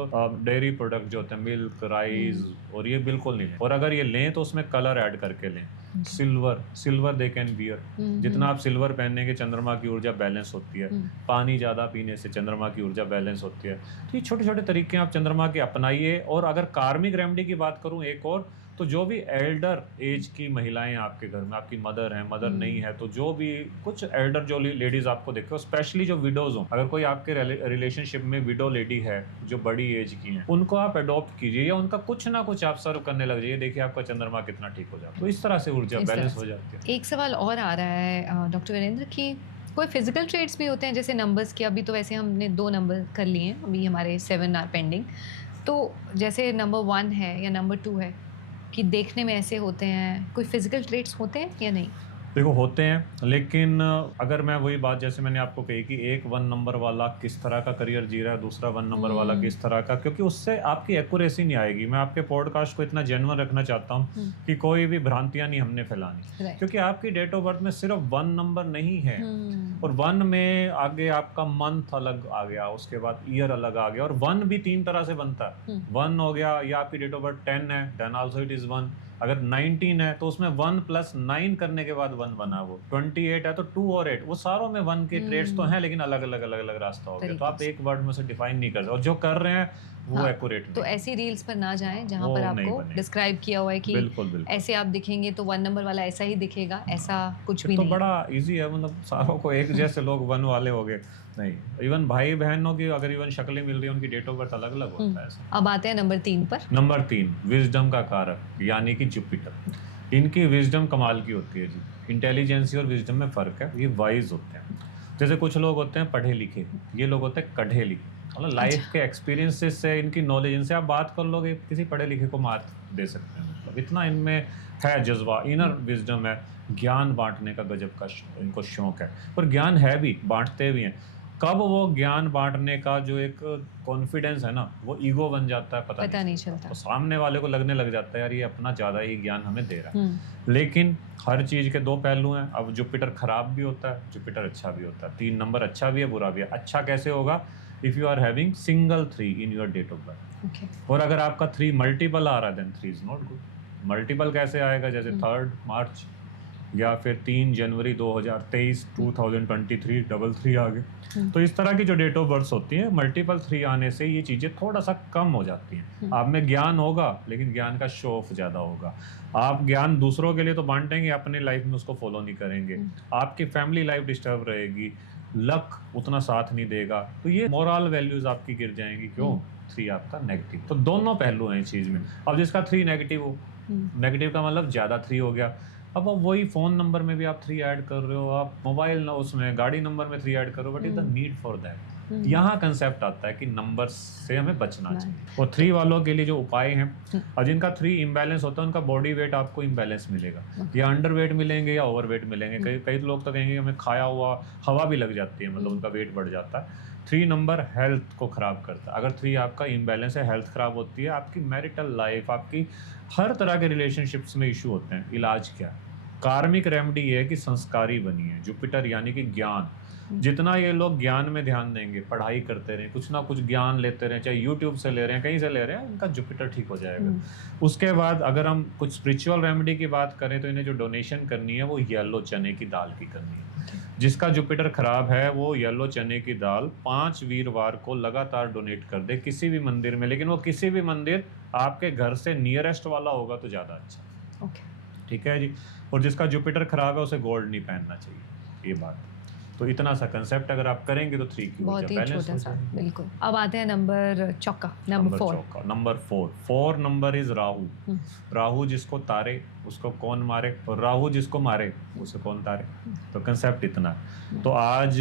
डेयरी प्रोडक्ट जो होते हैं, मिल्क, राइस और ये बिल्कुल नहीं लें। और अगर ये लें तो उसमें कलर ऐड करके लें। सिल्वर दे कैन बियर, जितना आप सिल्वर पहनेंगे चंद्रमा की ऊर्जा बैलेंस होती है। पानी ज्यादा पीने से चंद्रमा की ऊर्जा बैलेंस होती है। तो ये छोटे छोटे तरीके आप चंद्रमा के अपनाइए। और अगर कार्मिक रेमेडी की बात करूं एक और, तो जो भी एल्डर एज की महिलाएं आपके घर में, आपकी मदर है, मदर नहीं है, तो जो भी कुछ एल्डर जो लेडीज आपको देखो, स्पेशली जो विडोज हो, अगर कोई आपके रिलेशनशिप में विडो लेडी है जो बड़ी एज की है, उनको आप अडॉप्ट कीजिए या उनका कुछ ना कुछ आप सर्व करने लग जाइए। देखिए आपका चंद्रमा कितना ठीक हो जाता है। तो इस तरह से ऊर्जा बैलेंस हो जाती है। एक सवाल और आ रहा है डॉक्टर वीरेंद्र की, कोई फिजिकल ट्रेड्स भी होते हैं जैसे नंबर्स के? अभी तो वैसे हमने 2 नंबर कर लिए हैं, अभी हमारे 7 आर पेंडिंग। तो जैसे नंबर 1 है या नंबर 2 है कि देखने में ऐसे होते हैं, कोई फिजिकल ट्रेड्स होते हैं या नहीं? देखो होते हैं, लेकिन अगर मैं वही बात जैसे मैंने आपको कही कि एक 1 नंबर वाला किस तरह का करियर जी रहा है, दूसरा 1 नंबर वाला किस तरह का, क्योंकि उससे आपकी एक्यूरेसी नहीं आएगी। मैं आपके पॉडकास्ट को इतना जेन्युइन रखना चाहता हूँ कि कोई भी भ्रांतियां नहीं हमने फैलानी, क्योंकि आपकी डेट ऑफ बर्थ में सिर्फ 1 नंबर नहीं है। और 1 में आगे आपका मंथ अलग आ गया, उसके बाद ईयर अलग आ गया। और 1 भी 3 तरह से बनता है। 1 हो गया, या आपकी डेट ऑफ बर्थ 10 है, देन आल्सो इट इज 1। अगर 19 है तो उसमें 1 + 9 करने के बाद 1 बना। वो 28 है तो 2 और 8, वो सारों में 1 के ट्रेड्स तो हैं, लेकिन अलग अलग रास्ता हो गया। तो आप एक वर्ड में से डिफाइन नहीं कर सकते, और जो कर रहे हैं वो एक्यूरेट तो ऐसी रील्स पर ना जाएं जहां पर आपको डिस्क्राइब किया हुआ है कि बिल्कुल। ऐसे आप दिखेंगे तो 1 नंबर वाला ऐसा ही दिखेगा, ऐसा कुछ भी नहीं। तो बड़ा इजी है, मतलब सारों को एक जैसे लोग 1 वाले हो गए नहीं। इवन भाई बहनों की अगर इवन शक्लें मिल रही है, उनकी डेट ऑफ बर्थ अलग अलग होता है। अब आते हैं नंबर 3 पर। नंबर 3 विजडम का कारक यानी कि जुपिटर। इनकी विजडम कमाल की होती है जी। इंटेलिजेंसी और विजडम में फर्क है, ये वाइज होते हैं। जैसे कुछ लोग होते हैं पढ़े लिखे, ये लोग होते हैं कढ़े लिखे। मतलब लाइफ के एक्सपीरियंसेस से, इनकी नॉलेज, इनसे आप बात कर लोगे किसी पढ़े लिखे को मात दे सकते हैं। मतलब इतना इनमें है जज्बा, इनर विजडम है। ज्ञान बांटने का गजब का इनको शौक है, पर ज्ञान है भी, बांटते भी हैं। कब वो ज्ञान बांटने का जो एक कॉन्फिडेंस है ना, वो ईगो बन जाता है, पता नहीं चलता। तो सामने वाले को लगने लग जाता है यार ये अपना ज़्यादा ही ज्ञान हमें दे रहा है। लेकिन हर चीज़ के 2 पहलू हैं। अब जुपिटर खराब भी होता है, जुपिटर अच्छा भी होता है। 3 नंबर अच्छा भी है, बुरा भी है। अच्छा कैसे होगा? If you are having single 3 in your date of birth. और अगर आपका 3 मल्टीपल आ रहा है, then 3 is not good. Multiple कैसे आएगा? जैसे 3 मार्च या फिर 3 जनवरी 2023, 2023 3 आ गए। तो इस तरह की जो डेट ऑफ बर्थ होती है, मल्टीपल 3 आने से ये चीज़ें थोड़ा सा कम हो जाती हैं। आप में ज्ञान होगा लेकिन ज्ञान का शो ऑफ ज़्यादा होगा। आप ज्ञान दूसरों के लिए तो बांटेंगे, अपने लाइफ में उसको फॉलो नहीं करेंगे। आपकी फैमिली लाइफ डिस्टर्ब रहेगी, लक उतना साथ नहीं देगा, तो ये मोरल वैल्यूज आपकी गिर जाएंगी। क्यों? 3 आपका नेगेटिव। तो दोनों पहलू हैं इस चीज़ में। अब जिसका 3 नेगेटिव हो, नेगेटिव का मतलब ज़्यादा 3 हो गया। अब वही फ़ोन नंबर में भी आप 3 ऐड कर रहे हो, आप मोबाइल उसमें गाड़ी नंबर में 3 ऐड कर रहे हो, but is the need for that. यहाँ कंसेप्ट आता है कि नंबर से हमें बचना चाहिए। और 3 वालों के लिए जो उपाय हैं, और जिनका 3 इम्बैलेंस होता है, उनका बॉडी वेट आपको इम्बैलेंस मिलेगा, या अंडर वेट मिलेंगे या ओवर वेट मिलेंगे। कई लोग तो कहेंगे हमें खाया हुआ हवा भी लग जाती है, मतलब उनका वेट बढ़ जाता है। 3 नंबर हेल्थ को ख़राब करता है। अगर 3 आपका इम्बैलेंस है, हेल्थ ख़राब होती है, आपकी मैरिटल लाइफ, आपकी हर तरह के रिलेशनशिप्स में इशू होते हैं। इलाज क्या है? कार्मिक रेमेडी ये है कि संस्कारी बनिए, जुपिटर यानी कि ज्ञान। जितना ये लोग ज्ञान में ध्यान देंगे, पढ़ाई करते रहें, कुछ ना कुछ ज्ञान लेते रहें, चाहे यूट्यूब से ले रहे हैं, कहीं से ले रहे हैं, इनका जुपिटर ठीक हो जाएगा। उसके बाद अगर हम कुछ स्पिरिचुअल रेमेडी की बात करें तो इन्हें जो डोनेशन करनी है वो येलो चने की दाल की करनी है। जिसका जुपिटर खराब है वो येलो चने की दाल 5 वीरवार को लगातार डोनेट कर दे किसी भी मंदिर में, लेकिन वो किसी भी मंदिर आपके घर से नियरेस्ट वाला होगा तो ज़्यादा अच्छा। ओके, ठीक है जी। और जिसका जुपिटर खराब है उसे गोल्ड नहीं पहनना चाहिए, ये बात। तो इतना सा कंसेप्ट अगर आप करेंगे तो 3 की बहुत ही बैलेंस छोटा हो सा, जाएगी। बिल्कुल। अब आते हैं नंबर चौका, number 4। Number 4 number is Rahu. Rahu जिसको तारे उसको कौन मारे, और राहु जिसको मारे उसे कौन तारे। तो कंसेप्ट इतना है। तो आज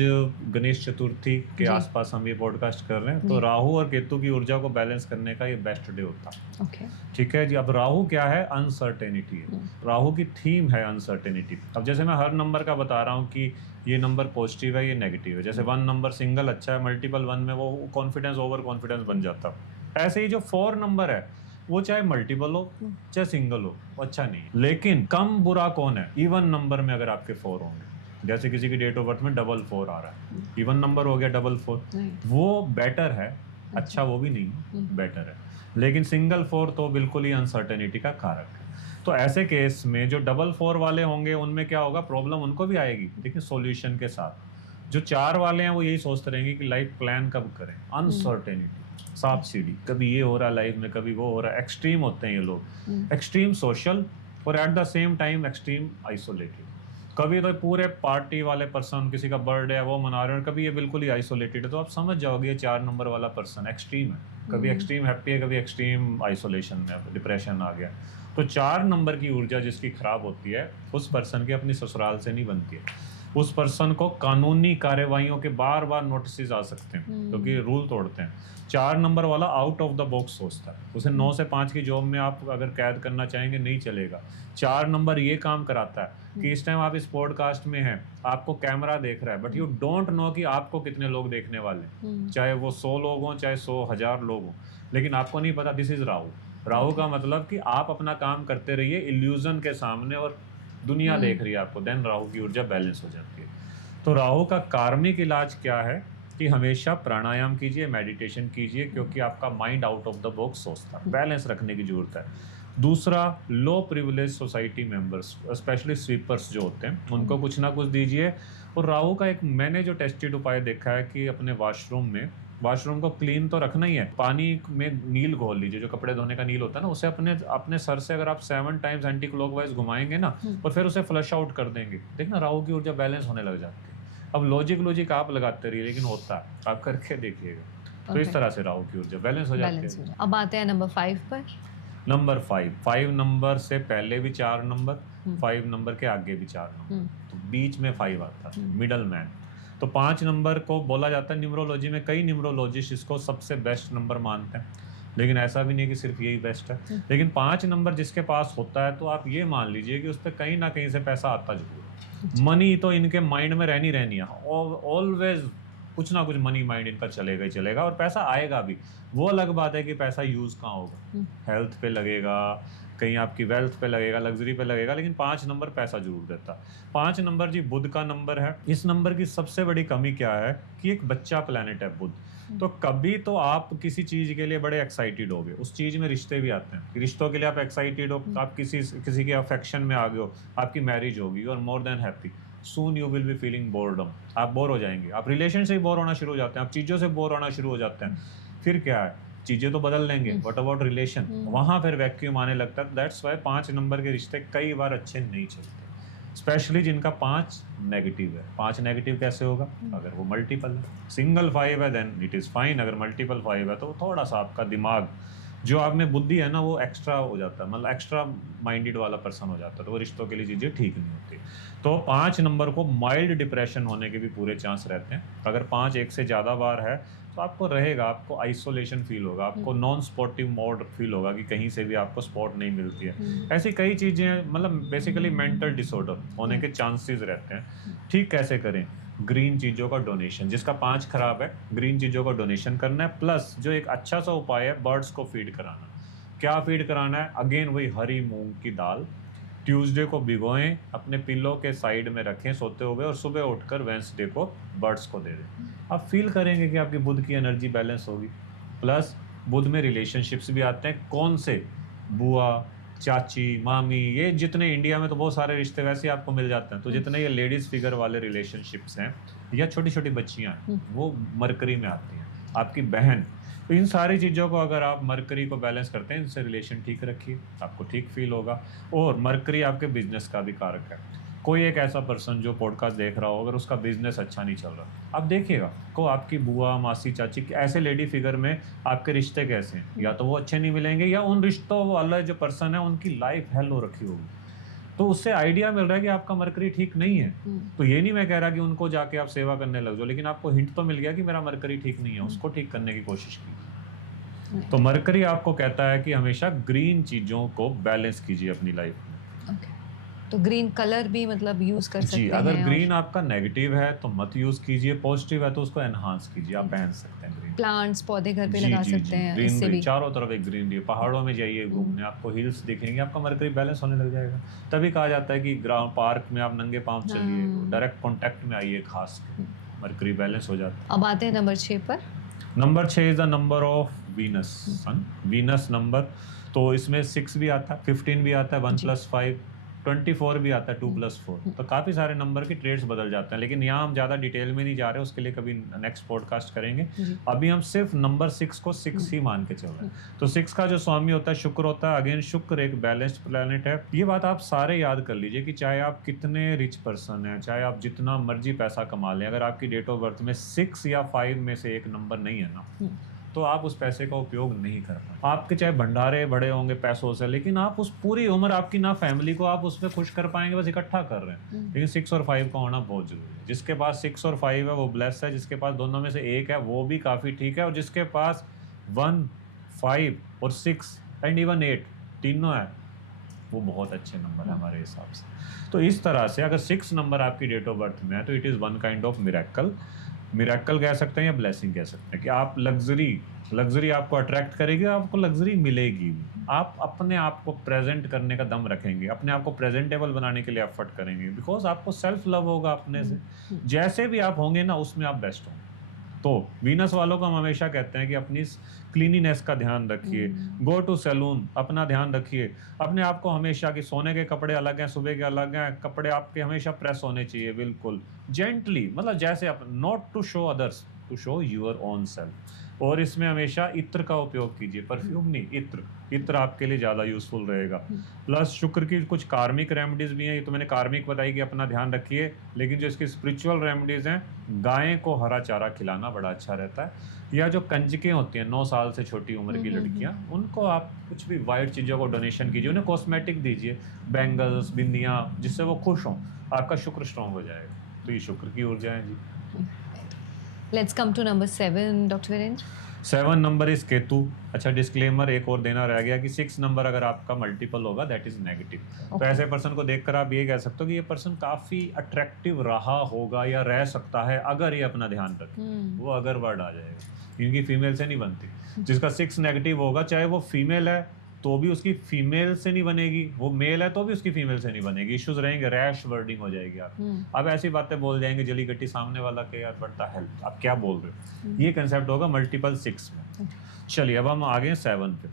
गणेश चतुर्थी के आसपास हम ये पॉडकास्ट कर रहे हैं, तो राहु और केतु की ऊर्जा को बैलेंस करने का ये बेस्ट डे होता है। ओके, ठीक है जी। अब राहु क्या है, अनसर्टेनिटी है। राहु की थीम है अनसर्टेनिटी। अब जैसे मैं हर नंबर का बता रहा हूँ कि ये नंबर पॉजिटिव है, ये नेगेटिव है। जैसे 1 नंबर सिंगल अच्छा है, मल्टीपल 1 में वो कॉन्फिडेंस ओवर कॉन्फिडेंस बन जाता है। ऐसे ही जो 4 नंबर है वो चाहे मल्टीपल हो चाहे सिंगल हो, वो अच्छा नहीं है। लेकिन कम बुरा कौन है, इवन नंबर में अगर आपके 4 होंगे। जैसे किसी की डेट ऑफ बर्थ में 44 आ रहा है, इवन नंबर हो गया 44, वो बेटर है। अच्छा वो भी नहीं, बेटर है। लेकिन सिंगल 4 तो बिल्कुल ही अनसर्टेनिटी का कारक है। तो ऐसे केस में जो 44 वाले होंगे उनमें क्या होगा, प्रॉब्लम उनको भी आएगी लेकिन सॉल्यूशन के साथ। जो 4 वाले हैं वो यही सोचते रहेंगे कि लाइफ प्लान कब करें, अनसर्टेनिटी, सांप सीढ़ी, कभी ये हो रहा है लाइफ में, कभी वो हो रहा है। एक्सट्रीम होते हैं ये लोग, एक्सट्रीम सोशल और at the same time extreme isolated. कभी तो पूरे पार्टी वाले पर्सन, किसी का बर्थडे है वो मना रहे हैं, और कभी ये बिल्कुल ही आइसोलेटेड है। तो आप समझ जाओगे ये 4 नंबर वाला पर्सन एक्सट्रीम है। कभी एक्सट्रीम हैप्पी है, कभी एक्सट्रीम आइसोलेशन में, डिप्रेशन आ गया। तो 4 नंबर की ऊर्जा जिसकी खराब होती है उस पर्सन की अपनी ससुराल से नहीं बनती है। उस पर्सन को कानूनी कार्यवाहियों के बार बार नोटिस आ सकते हैं क्योंकि रूल तोड़ते हैं। 4 नंबर वाला आउट ऑफ द बॉक्स सोचता है। उसे 9 से 5 की जॉब में आप अगर कैद करना चाहेंगे नहीं चलेगा। 4 नंबर ये काम कराता है कि इस टाइम आप इस पॉडकास्ट में हैं, आपको कैमरा देख रहा है, बट यू डोंट नो कि आपको कितने लोग देखने वाले, चाहे वो 100 लोग हों चाहे 100,000 लोग हों, लेकिन आपको नहीं पता। This is Rahu. राहु का मतलब कि आप अपना काम करते रहिए इल्यूजन के सामने और दुनिया देख रही है आपको, देन राहु की ऊर्जा बैलेंस हो जाती है। तो राहु का कार्मिक इलाज क्या है कि हमेशा प्राणायाम कीजिए, मेडिटेशन कीजिए, क्योंकि आपका mind out of the box सोचता है। बैलेंस रखने की जरूरत है। दूसरा, low privilege society members, specially sweepers जो होते हैं, उनको कुछ ना कुछ दीजिए। और राहु का एक मैंने जो टेस्टेड उपाय देखा है कि अपने वाशरूम को क्लीन तो रखना ही है। पानी में नील घोल लीजिए, जो कपड़े धोने का नील होता है ना, उसे अपने सर से अगर आप 7 टाइम्स एंटी क्लॉकवाइज घुमाएंगे ना और फिर उसे फ्लश आउट कर देंगे, देखना राहु की ऊर्जा बैलेंस होने लग जाती है। अब लॉजिक आप लगाते रहिए, लेकिन होता है, आप करके देखिएगा। तो इस तरह से राहु की ऊर्जा बैलेंस हो जाती है। अब आते हैं नंबर 5 पर। नंबर 5 नंबर से पहले भी 4 नंबर, 5 नंबर के आगे भी 4 नंबर, तो बीच में 5 आता है, मिडल मैन। तो 5 नंबर को बोला जाता है न्यूमरोलॉजी में, कई न्यूमरोलॉजिस्ट इसको सबसे बेस्ट नंबर मानते हैं, लेकिन ऐसा भी नहीं कि सिर्फ यही बेस्ट है। लेकिन 5 नंबर जिसके पास होता है तो आप ये मान लीजिए कि उस पर कहीं ना कहीं से पैसा आता जरूर। मनी तो इनके माइंड में रहनी है, ऑलवेज कुछ ना कुछ मनी माइंड इनका चलेगा ही चलेगा, और पैसा आएगा भी। वो अलग बात है कि पैसा यूज कहाँ होगा, हेल्थ पे लगेगा, कहीं आपकी वेल्थ पे लगेगा, लग्जरी पे लगेगा, लेकिन 5 नंबर पैसा जरूर देता। 5 नंबर जी बुध का नंबर है। इस नंबर की सबसे बड़ी कमी क्या है कि एक बच्चा प्लैनेट है बुध। तो कभी तो आप किसी चीज के लिए बड़े एक्साइटेड होगे, उस चीज में रिश्ते भी आते हैं, रिश्तों के लिए आप एक्साइटेड हो, आप किसी के अफेक्शन में आ गए हो, आपकी मैरिज होगी, और more than happy. Soon you will be feeling boredom, आप बोर हो जाएंगे, आप रिलेशन से ही बोर होना शुरू हो जाते हैं, आप चीज़ों से बोर होना शुरू हो जाते हैं। फिर क्या है, चीज़ें तो बदल लेंगे, व्हाट अबाउट रिलेशन, वहाँ फिर वैक्यूम आने लगता है। दैट्स वाई 5 नंबर के रिश्ते कई बार अच्छे नहीं चलते, स्पेशली जिनका 5 नेगेटिव है। 5 नेगेटिव कैसे होगा, अगर वो मल्टीपल है। सिंगल 5 है देन इट इज़ फाइन, अगर मल्टीपल 5 है तो थोड़ा सा आपका दिमाग, जो आप में बुद्धि है ना, वो एक्स्ट्रा हो जाता है, मतलब एक्स्ट्रा माइंडेड वाला पर्सन हो जाता है, तो वो रिश्तों के लिए चीज़ें ठीक नहीं होती। तो 5 नंबर को माइल्ड डिप्रेशन होने के भी पूरे चांस रहते हैं। अगर 5 एक से ज़्यादा बार है तो आपको रहेगा, आपको आइसोलेशन फील होगा, आपको नॉन स्पोर्टिव मोड फील होगा कि कहीं से भी आपको स्पोर्ट नहीं मिलती है। ऐसी कई चीज़ें, मतलब बेसिकली मेंटल डिसऑर्डर होने के चांसेस रहते हैं। ठीक कैसे करें, ग्रीन चीज़ों का डोनेशन, जिसका 5 खराब है, ग्रीन चीज़ों का डोनेशन करना है। प्लस जो एक अच्छा सा उपाय है, बर्ड्स को फीड कराना। क्या फीड कराना है, अगेन वही हरी मूंग की दाल, ट्यूसडे को भिगोएं, अपने पिल्लो के साइड में रखें सोते हुए, और सुबह उठकर वेंसडे को बर्ड्स को दे दें। आप फील करेंगे कि आपकी बुध की एनर्जी बैलेंस होगी। प्लस बुध में रिलेशनशिप्स भी आते हैं। कौन से? बुआ, चाची, मामी, ये जितने इंडिया में तो बहुत सारे रिश्ते वैसे आपको मिल जाते हैं, तो जितने ये लेडीज़ फिगर वाले रिलेशनशिप्स हैं या छोटी छोटी बच्चियाँ हैं वो मरकरी में आती हैं। आपकी बहन, तो इन सारी चीज़ों को अगर आप मरकरी को बैलेंस करते हैं, इनसे रिलेशन ठीक रखिए, आपको ठीक फील होगा। और मरकरी आपके बिजनेस का भी कारक है। कोई एक ऐसा पर्सन जो पॉडकास्ट देख रहा हो, अगर उसका बिजनेस अच्छा नहीं चल रहा, आप देखिएगा को आपकी बुआ, मासी, चाची, ऐसे लेडी फिगर में आपके रिश्ते कैसे हैं, या तो वो अच्छे नहीं मिलेंगे या उन रिश्तों वाला जो पर्सन है उनकी लाइफ हेल हो रखी होगी। तो उससे आइडिया मिल रहा है कि आपका मरकरी ठीक नहीं है। तो ये नहीं मैं कह रहा कि उनको जाके आप सेवा करने लग जाओ, लेकिन आपको हिंट तो मिल गया कि मेरा मरकरी ठीक नहीं है, उसको ठीक करने की कोशिश की। तो मरकरी आपको कहता है कि हमेशा ग्रीन चीज़ों को बैलेंस कीजिए अपनी लाइफ में। तो ग्रीन कलर भी मतलब यूज कर सकते जी, हैं। अगर ग्रीन आपका नेगेटिव है तो मत यूज कीजिए, पॉजिटिव है तो उसको एनहांस कीजिए, आप पहन सकते हैं ग्रीन। प्लांट्स, पौधे घर पे लगा सकते हैं, ग्रीन इससे भी चारों तरफ एक ग्रीनरी। पहाड़ों में जाइए घूमने, आपको हिल्स दिखेंगे, आपका मरकरी बैलेंस होने लग जाएगा। तभी कहा जाता है कि ग्राउंड पार्क में आप नंगे पांव चलिए, डायरेक्ट कांटेक्ट में आइए, खास मरकरी बैलेंस हो जाता है। अब आते हैं नंबर 6 पर। Number 6 is the number of Venus, Sun, Venus number. तो इसमें 6 भी आता है, 15 भी आता है, 1 + 5, 24 भी आता है, 2 + 4। तो काफ़ी सारे नंबर की ट्रेड्स बदल जाते हैं, लेकिन यहाँ हम ज़्यादा डिटेल में नहीं जा रहे, उसके लिए कभी नेक्स्ट पॉडकास्ट करेंगे। अभी हम सिर्फ नंबर 6 को 6 ही मान के चल रहे हैं। तो 6 का जो स्वामी होता है शुक्र होता है। अगेन शुक्र एक बैलेंस्ड प्लैनेट है। ये बात आप सारे याद कर लीजिए कि चाहे आप कितने रिच पर्सन हैं, चाहे आप जितना मर्जी पैसा कमा लें, अगर आपकी डेट ऑफ बर्थ में 6 या 5 में से एक नंबर नहीं है ना, तो आप उस पैसे का उपयोग नहीं कर पाए। आपके चाहे भंडारे बड़े होंगे पैसों से, लेकिन आप उस पूरी उम्र आपकी ना फैमिली को आप उसमें खुश कर पाएंगे, बस इकट्ठा कर रहे हैं। लेकिन 6 और 5 का होना बहुत जरूरी है। जिसके पास 6 और 5 है वो ब्लेस है, जिसके पास दोनों में से एक है वो भी काफ़ी ठीक है, और जिसके पास 1, 5 और 6 एंड इवन 8 तीनों है वो बहुत अच्छे नंबर है हमारे हिसाब से। तो इस तरह से अगर 6 नंबर आपकी डेट ऑफ बर्थ में है तो it is one kind of miracle कह सकते हैं या ब्लेसिंग कह सकते हैं, कि आप लग्जरी आपको अट्रैक्ट करेगी, आपको लग्जरी मिलेगी। आप अपने आप को प्रेजेंट करने का दम रखेंगे, अपने आप को प्रेजेंटेबल बनाने के लिए एफर्ट करेंगे, बिकॉज आपको सेल्फ लव होगा अपने से। जैसे भी आप होंगे ना उसमें आप बेस्ट होंगे। तो वीनस वालों को हम हमेशा कहते हैं कि अपनी क्लीनिनेस का ध्यान रखिए, गो टू सैलून, अपना ध्यान रखिए, अपने आप को हमेशा कि सोने के कपड़े अलग हैं, सुबह के अलग हैं, कपड़े आपके हमेशा प्रेस होने चाहिए, बिल्कुल जेंटली, मतलब जैसे आप, not to show others, to show your own self. और इसमें हमेशा इत्र का उपयोग कीजिए, परफ्यूम नहीं, इत्र आपके लिए ज़्यादा यूजफुल रहेगा। प्लस शुक्र की कुछ कार्मिक रेमेडीज़ भी हैं, ये तो मैंने कार्मिक बताई कि अपना ध्यान रखिए, लेकिन जो इसकी स्पिरिचुअल रेमेडीज़ हैं, गाय को हरा चारा खिलाना बड़ा अच्छा रहता है, या जो कंजकें होती हैं 9 साल से छोटी उम्र की लड़कियां, उनको आप कुछ भी वाइट चीज़ों को डोनेशन कीजिए, उन्हें कॉस्मेटिक दीजिए, बैंगल्स, बिंदियाँ, जिससे वो खुश हों, आपका शुक्र स्ट्रॉन्ग हो जाएगा। तो ये शुक्र की ऊर्जा है जी। Let's come to number 7, doctor Virendra. 7 number is Ketu. अच्छा, डिस्क्लेमर एक और देना रह गया कि 6 नंबर अगर आपका मल्टीपल होगा दैट इज नेगेटिव। तो ऐसे पर्सन को देखकर आप ये कह सकते हो कि ये पर्सन काफ़ी अट्रैक्टिव रहा होगा या रह सकता है अगर ये अपना ध्यान रखे। वो अगर वर्ड आ जाएगा, इनकी फीमेल से नहीं बनती। जिसका 6 नेगेटिव होगा, चाहे वो फीमेल है तो भी उसकी फीमेल से नहीं बनेगी, वो मेल है तो भी उसकी फीमेल से नहीं बनेगी। इश्यूज रहेंगे, रैश वर्डिंग हो जाएगी आप। अब ऐसी बातें बोल जाएंगे जली गट्टी सामने वाला के, यार बढ़ता हेल्प, आप क्या बोल रहे हो। ये कंसेप्ट होगा मल्टीपल 6 में। चलिए अब हम आ गए 7 पे।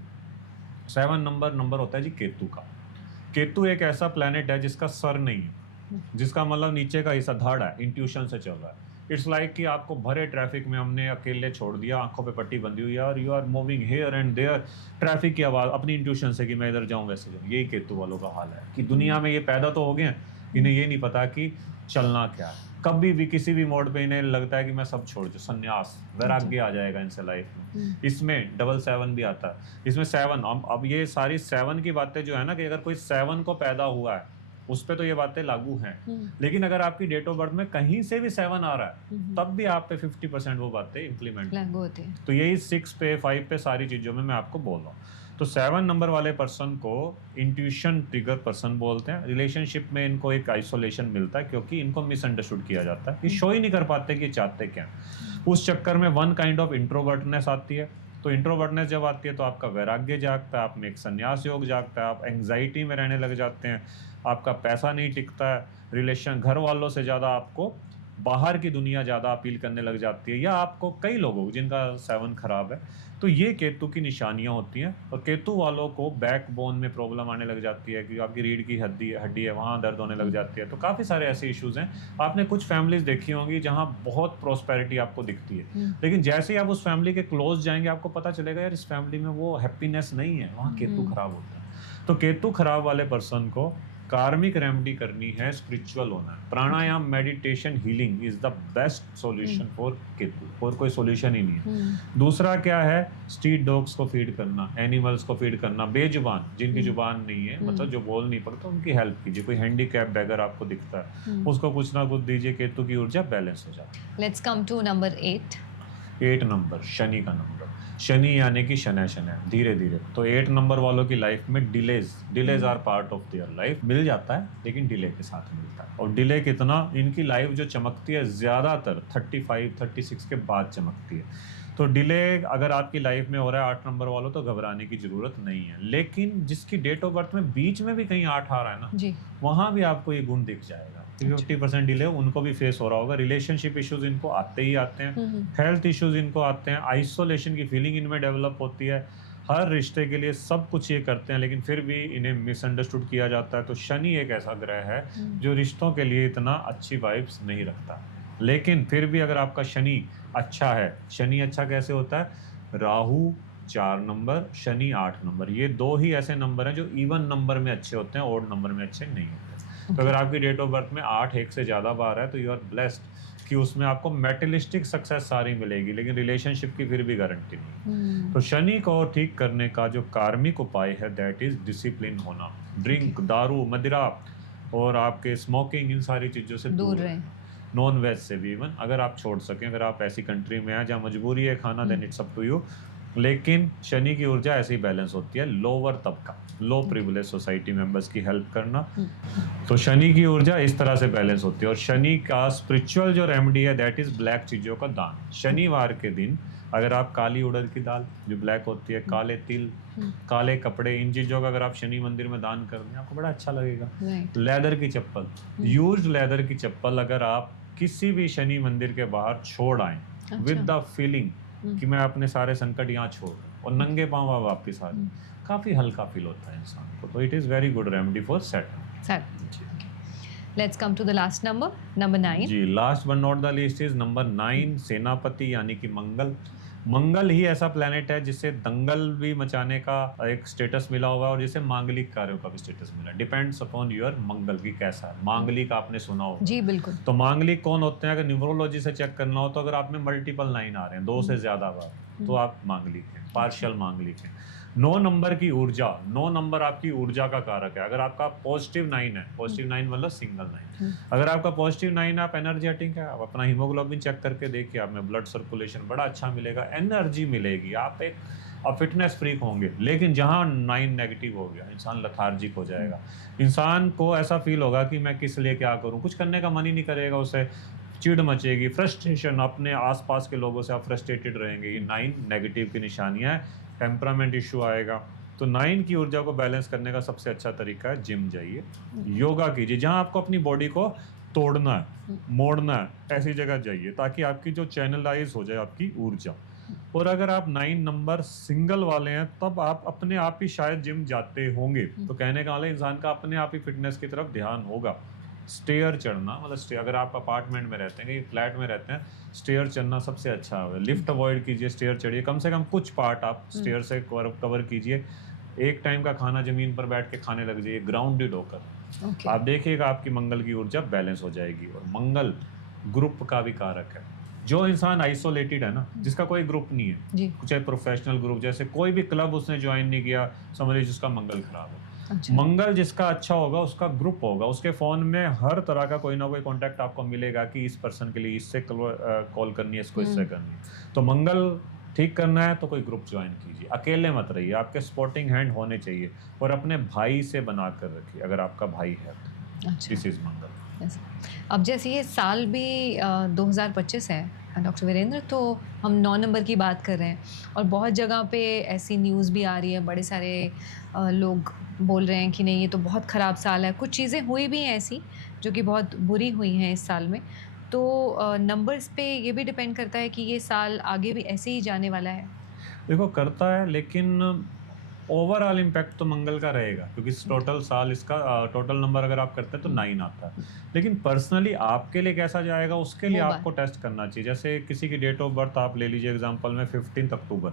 7 नंबर होता है जी केतु का। केतु एक ऐसा प्लैनेट है जिसका सर नहीं है, जिसका मतलब नीचे का हिस्सा धड़ है, इंट्यूशन से चल रहा है। इट्स लाइक कि आपको भरे ट्रैफिक में हमने अकेले छोड़ दिया, आंखों पे पट्टी बंधी हुई, यार you are moving here and there, traffic की आवाज़ अपनी इंट्यूशन से कि मैं इधर जाऊं वैसे जाऊं। यही केतु वालों का हाल है कि दुनिया में ये पैदा तो हो गए हैं, इन्हें ये नहीं पता कि चलना क्या है। कभी भी किसी भी मोड पे इन्हें लगता है कि मैं सब छोड़ दूं, संन्यास, वैराग्य आ जाएगा इनसे लाइफ में। इसमें 7 भी आता है। इसमें 7 अब ये सारी 7 की बातें जो है ना, कि अगर कोई 7 को पैदा हुआ है उस पे तो ये बातें लागू हैं, लेकिन अगर आपकी डेट ऑफ बर्थ में कहीं से भी 7 आ रहा है तब भी आप पे 50% वो बातें इम्प्लीमेंट लागू होती है। तो यही 6 पे 5 पे सारी चीज़ों में मैं आपको बोल रहा हूँ। तो 7 नंबर वाले पर्सन को इंट्यूशन ट्रिगर पर्सन बोलते हैं। रिलेशनशिप में इनको एक आइसोलेशन मिलता है क्योंकि इनको मिसअंडरस्टूड किया जाता है, ये शो ही नहीं कर पाते कि चाहते क्या। उस चक्कर में वन काइंड ऑफ इंट्रोवर्टनेस आती है, तो इंट्रोवर्टनेस जब आती है तो आपका वैराग्य जागता है, आप में एक संन्यास योग जागता है, आप एंग्जाइटी में रहने लग जाते हैं, आपका पैसा नहीं टिकता है, रिलेशन घर वालों से ज़्यादा आपको बाहर की दुनिया ज़्यादा अपील करने लग जाती है, या आपको कई लोगों को जिनका 7 खराब है, तो ये केतु की निशानियां होती हैं। और केतु वालों को बैकबोन में प्रॉब्लम आने लग जाती है कि आपकी रीढ़ की हड्डी है वहाँ दर्द होने लग जाती है। तो काफ़ी सारे ऐसे इश्यूज़ हैं। आपने कुछ फैमिलीज देखी होंगी जहाँ बहुत प्रॉस्पेरिटी आपको दिखती है, लेकिन जैसे ही आप उस फैमिली के क्लोज जाएंगे आपको पता चलेगा यार इस फैमिली में वो हैप्पीनेस नहीं है, वहाँ केतु खराब होता है। तो केतु खराब वाले पर्सन को कार्मिक रेमेडी करनी है, स्पिरिचुअल होना है। Pranayama, meditation, healing is the best solution for Ketu, और कोई सॉल्यूशन ही नहीं है। दूसरा क्या है, स्ट्रीट डॉग्स को फीड करना, एनिमल्स को फीड करना, बेजुबान जिनकी जुबान नहीं है, मतलब जो बोल नहीं पड़ता, उनकी हेल्प कीजिए। कोई हैंडीकैप बैगर आपको दिखता है उसको कुछ ना कुछ दीजिए, केतु की ऊर्जा बैलेंस हो जाती है। Let's come to number 8। 8 number Shani का नंबर, शनि यानी कि शनै धीरे धीरे। तो 8 नंबर वालों की लाइफ में delays are part of their life. मिल जाता है लेकिन डिले के साथ मिलता है। और डिले कितना, इनकी लाइफ जो चमकती है ज़्यादातर 35-36 के बाद चमकती है। तो डिले अगर आपकी लाइफ में हो रहा है 8 नंबर वालों, तो घबराने की ज़रूरत नहीं है। लेकिन जिसकी डेट ऑफ बर्थ में बीच में भी कहीं 8 आ रहा है ना जी, वहाँ भी आपको ये गुण दिख जाएगा। 50% डिले उनको भी फेस हो रहा होगा। रिलेशनशिप इश्यूज इनको आते ही आते हैं, हेल्थ इश्यूज इनको आते हैं, आइसोलेशन की फीलिंग इनमें डेवलप होती है। हर रिश्ते के लिए सब कुछ ये करते हैं लेकिन फिर भी इन्हें मिसअंडरस्टूड किया जाता है। तो शनि एक ऐसा ग्रह है जो रिश्तों के लिए इतना अच्छी वाइब्स नहीं रखता। लेकिन फिर भी अगर आपका शनि अच्छा है, शनि अच्छा कैसे होता है, राहु 4 नंबर, शनि 8 नंबर, ये 2 ही ऐसे नंबर हैं जो इवन नंबर में अच्छे होते हैं, ऑड नंबर में अच्छे नहीं होते। तो अगर आपकी डेट ऑफ बर्थ में 8 एक से ज़्यादा बार है तो यू आर ब्लेस्ड कि उसमें आपको मेटेलिस्टिक सक्सेस सारी मिलेगी, लेकिन रिलेशनशिप की फिर भी गारंटी नहीं। तो शनि को ठीक करने का जो कार्मिक उपाय है दैट इज डिसिप्लिन होना। ड्रिंक, दारू, मदिरा और आपके स्मोकिंग, इन सारी चीज़ों से दूर रहें। नॉन वेज से भी इवन अगर आप छोड़ सकें, अगर आप ऐसी कंट्री में हैं जहाँ मजबूरी है खाना, then it's up to you. लेकिन शनि की ऊर्जा ऐसे ही बैलेंस होती है, लोअर तबका, लो प्रिविलेज सोसाइटी मेंबर्स की हेल्प करना। तो शनि की ऊर्जा इस तरह से बैलेंस होती है। और शनि का स्पिरिचुअल जो रेमेडी है दैट इज ब्लैक चीज़ों का दान। शनिवार के दिन अगर आप काली उड़द की दाल जो ब्लैक होती है, काले तिल, काले कपड़े, इन चीज़ों का अगर आप शनि मंदिर में दान कर दें आपको बड़ा अच्छा लगेगा। लेदर की चप्पल, यूज्ड लेदर की चप्पल अगर आप किसी भी शनि मंदिर के बाहर छोड़ आए विद द फीलिंग कि मैं अपने सारे संकट यहाँ छोड़, और नंगे पाँव वापिस आ जाए, काफ़ी हल्का फील होता है इंसान को। तो it is very good remedy for Saturn. Let's come to the last number, number 9। जी, last but not the least is number 9, सेनापति यानी कि मंगल। मंगल ही ऐसा प्लेनेट है जिसे दंगल भी मचाने का एक स्टेटस मिला हुआ है और जिसे मांगलिक कार्यों का भी स्टेटस मिला है। डिपेंड्स अपॉन योर मंगल की कैसा है। मांगलिक आपने सुना होगा जी, बिल्कुल। तो मांगलिक कौन होते हैं, अगर न्यूमरोलॉजी से चेक करना हो तो अगर आप में मल्टीपल 9 आ रहे हैं, 2 से ज्यादा बार, तो आप मांगलिक हैं, पार्शियल मांगलिक हैं। 9 नंबर की ऊर्जा, 9 नंबर आपकी ऊर्जा का कारक है। अगर आपका पॉजिटिव 9 है, पॉजिटिव 9 मतलब सिंगल 9, अगर आपका पॉजिटिव 9 आप एनर्जेटिक है, आप अपना हीमोग्लोबिन चेक करके देखिए, आप में ब्लड सर्कुलेशन बड़ा अच्छा मिलेगा, एनर्जी मिलेगी, आप एक फिटनेस फ्रीक होंगे। लेकिन जहाँ 9 नेगेटिव हो गया, इंसान लथार्जिक हो जाएगा, इंसान को ऐसा फील होगा कि मैं किस लिए क्या करूँ, कुछ करने का मन ही नहीं करेगा, उसे चिड़ मचेगी, फ्रस्ट्रेशन, अपने आसपास के लोगों से आप फ्रस्ट्रेटेड रहेंगे। ये 9 नेगेटिव की निशानियाँ है। टेम्परामेंट इशू आएगा। तो 9 की ऊर्जा को बैलेंस करने का सबसे अच्छा तरीका है जिम जाइए, योगा कीजिए, जहाँ आपको अपनी बॉडी को तोड़ना है, मोड़ना है, ऐसी जगह जाइए ताकि आपकी जो चैनलाइज हो जाए आपकी ऊर्जा। और अगर आप 9 नंबर सिंगल वाले हैं तब आप अपने आप ही शायद जिम जाते होंगे, तो कहने का मतलब इंसान का अपने आप ही फिटनेस की तरफ ध्यान होगा। स्टेयर चढ़ना, मतलब अगर आप अपार्टमेंट में रहते हैं, कहीं फ्लैट में रहते हैं, स्टेयर चढ़ना सबसे अच्छा है। लिफ्ट अवॉइड कीजिए, स्टेयर चढ़िए, कम से कम कुछ पार्ट आप स्टेयर से कवर कीजिए। एक टाइम का खाना जमीन पर बैठ के खाने लग जाइए, ग्राउंडेड होकर। आप देखिएगा आपकी मंगल की ऊर्जा बैलेंस हो जाएगी। और मंगल ग्रुप का भी कारक है। जो इंसान आइसोलेटेड है ना, जिसका कोई ग्रुप नहीं है, चाहे प्रोफेशनल ग्रुप, जैसे कोई भी क्लब उसने ज्वाइन नहीं किया, समझिए जिसका मंगल खराब है। अच्छा। मंगल जिसका अच्छा होगा उसका ग्रुप होगा, उसके फ़ोन में हर तरह का कोई ना कोई कॉन्टैक्ट आपको मिलेगा कि इस पर्सन के लिए इससे कॉल करनी है, इसको इससे करनी है। तो मंगल ठीक करना है तो कोई ग्रुप ज्वाइन कीजिए, अकेले मत रहिए, आपके सपोर्टिंग हैंड होने चाहिए। और अपने भाई से बना कर रखिए अगर आपका भाई है। दिस इज मंगल। अब जैसे ये साल भी 2025 है, डॉक्टर वीरेंद्र, तो हम 9 नंबर की बात कर रहे हैं और बहुत जगह पे ऐसी न्यूज़ भी आ रही है, बड़े सारे लोग बोल रहे हैं कि नहीं ये तो बहुत ख़राब साल है। कुछ चीज़ें हुई भी हैं ऐसी जो कि बहुत बुरी हुई हैं इस साल में, तो नंबर्स पे ये भी डिपेंड करता है कि ये साल आगे भी ऐसे ही जाने वाला है। देखो करता है, लेकिन ओवरऑल इम्पैक्ट तो मंगल का रहेगा, क्योंकि टोटल साल इसका टोटल नंबर अगर आप करते हैं तो 9 आता है। लेकिन पर्सनली आपके लिए कैसा जाएगा उसके लिए वो बात। आपको टेस्ट करना चाहिए। जैसे किसी की डेट ऑफ बर्थ आप ले लीजिए एग्जांपल में 15 अक्टूबर।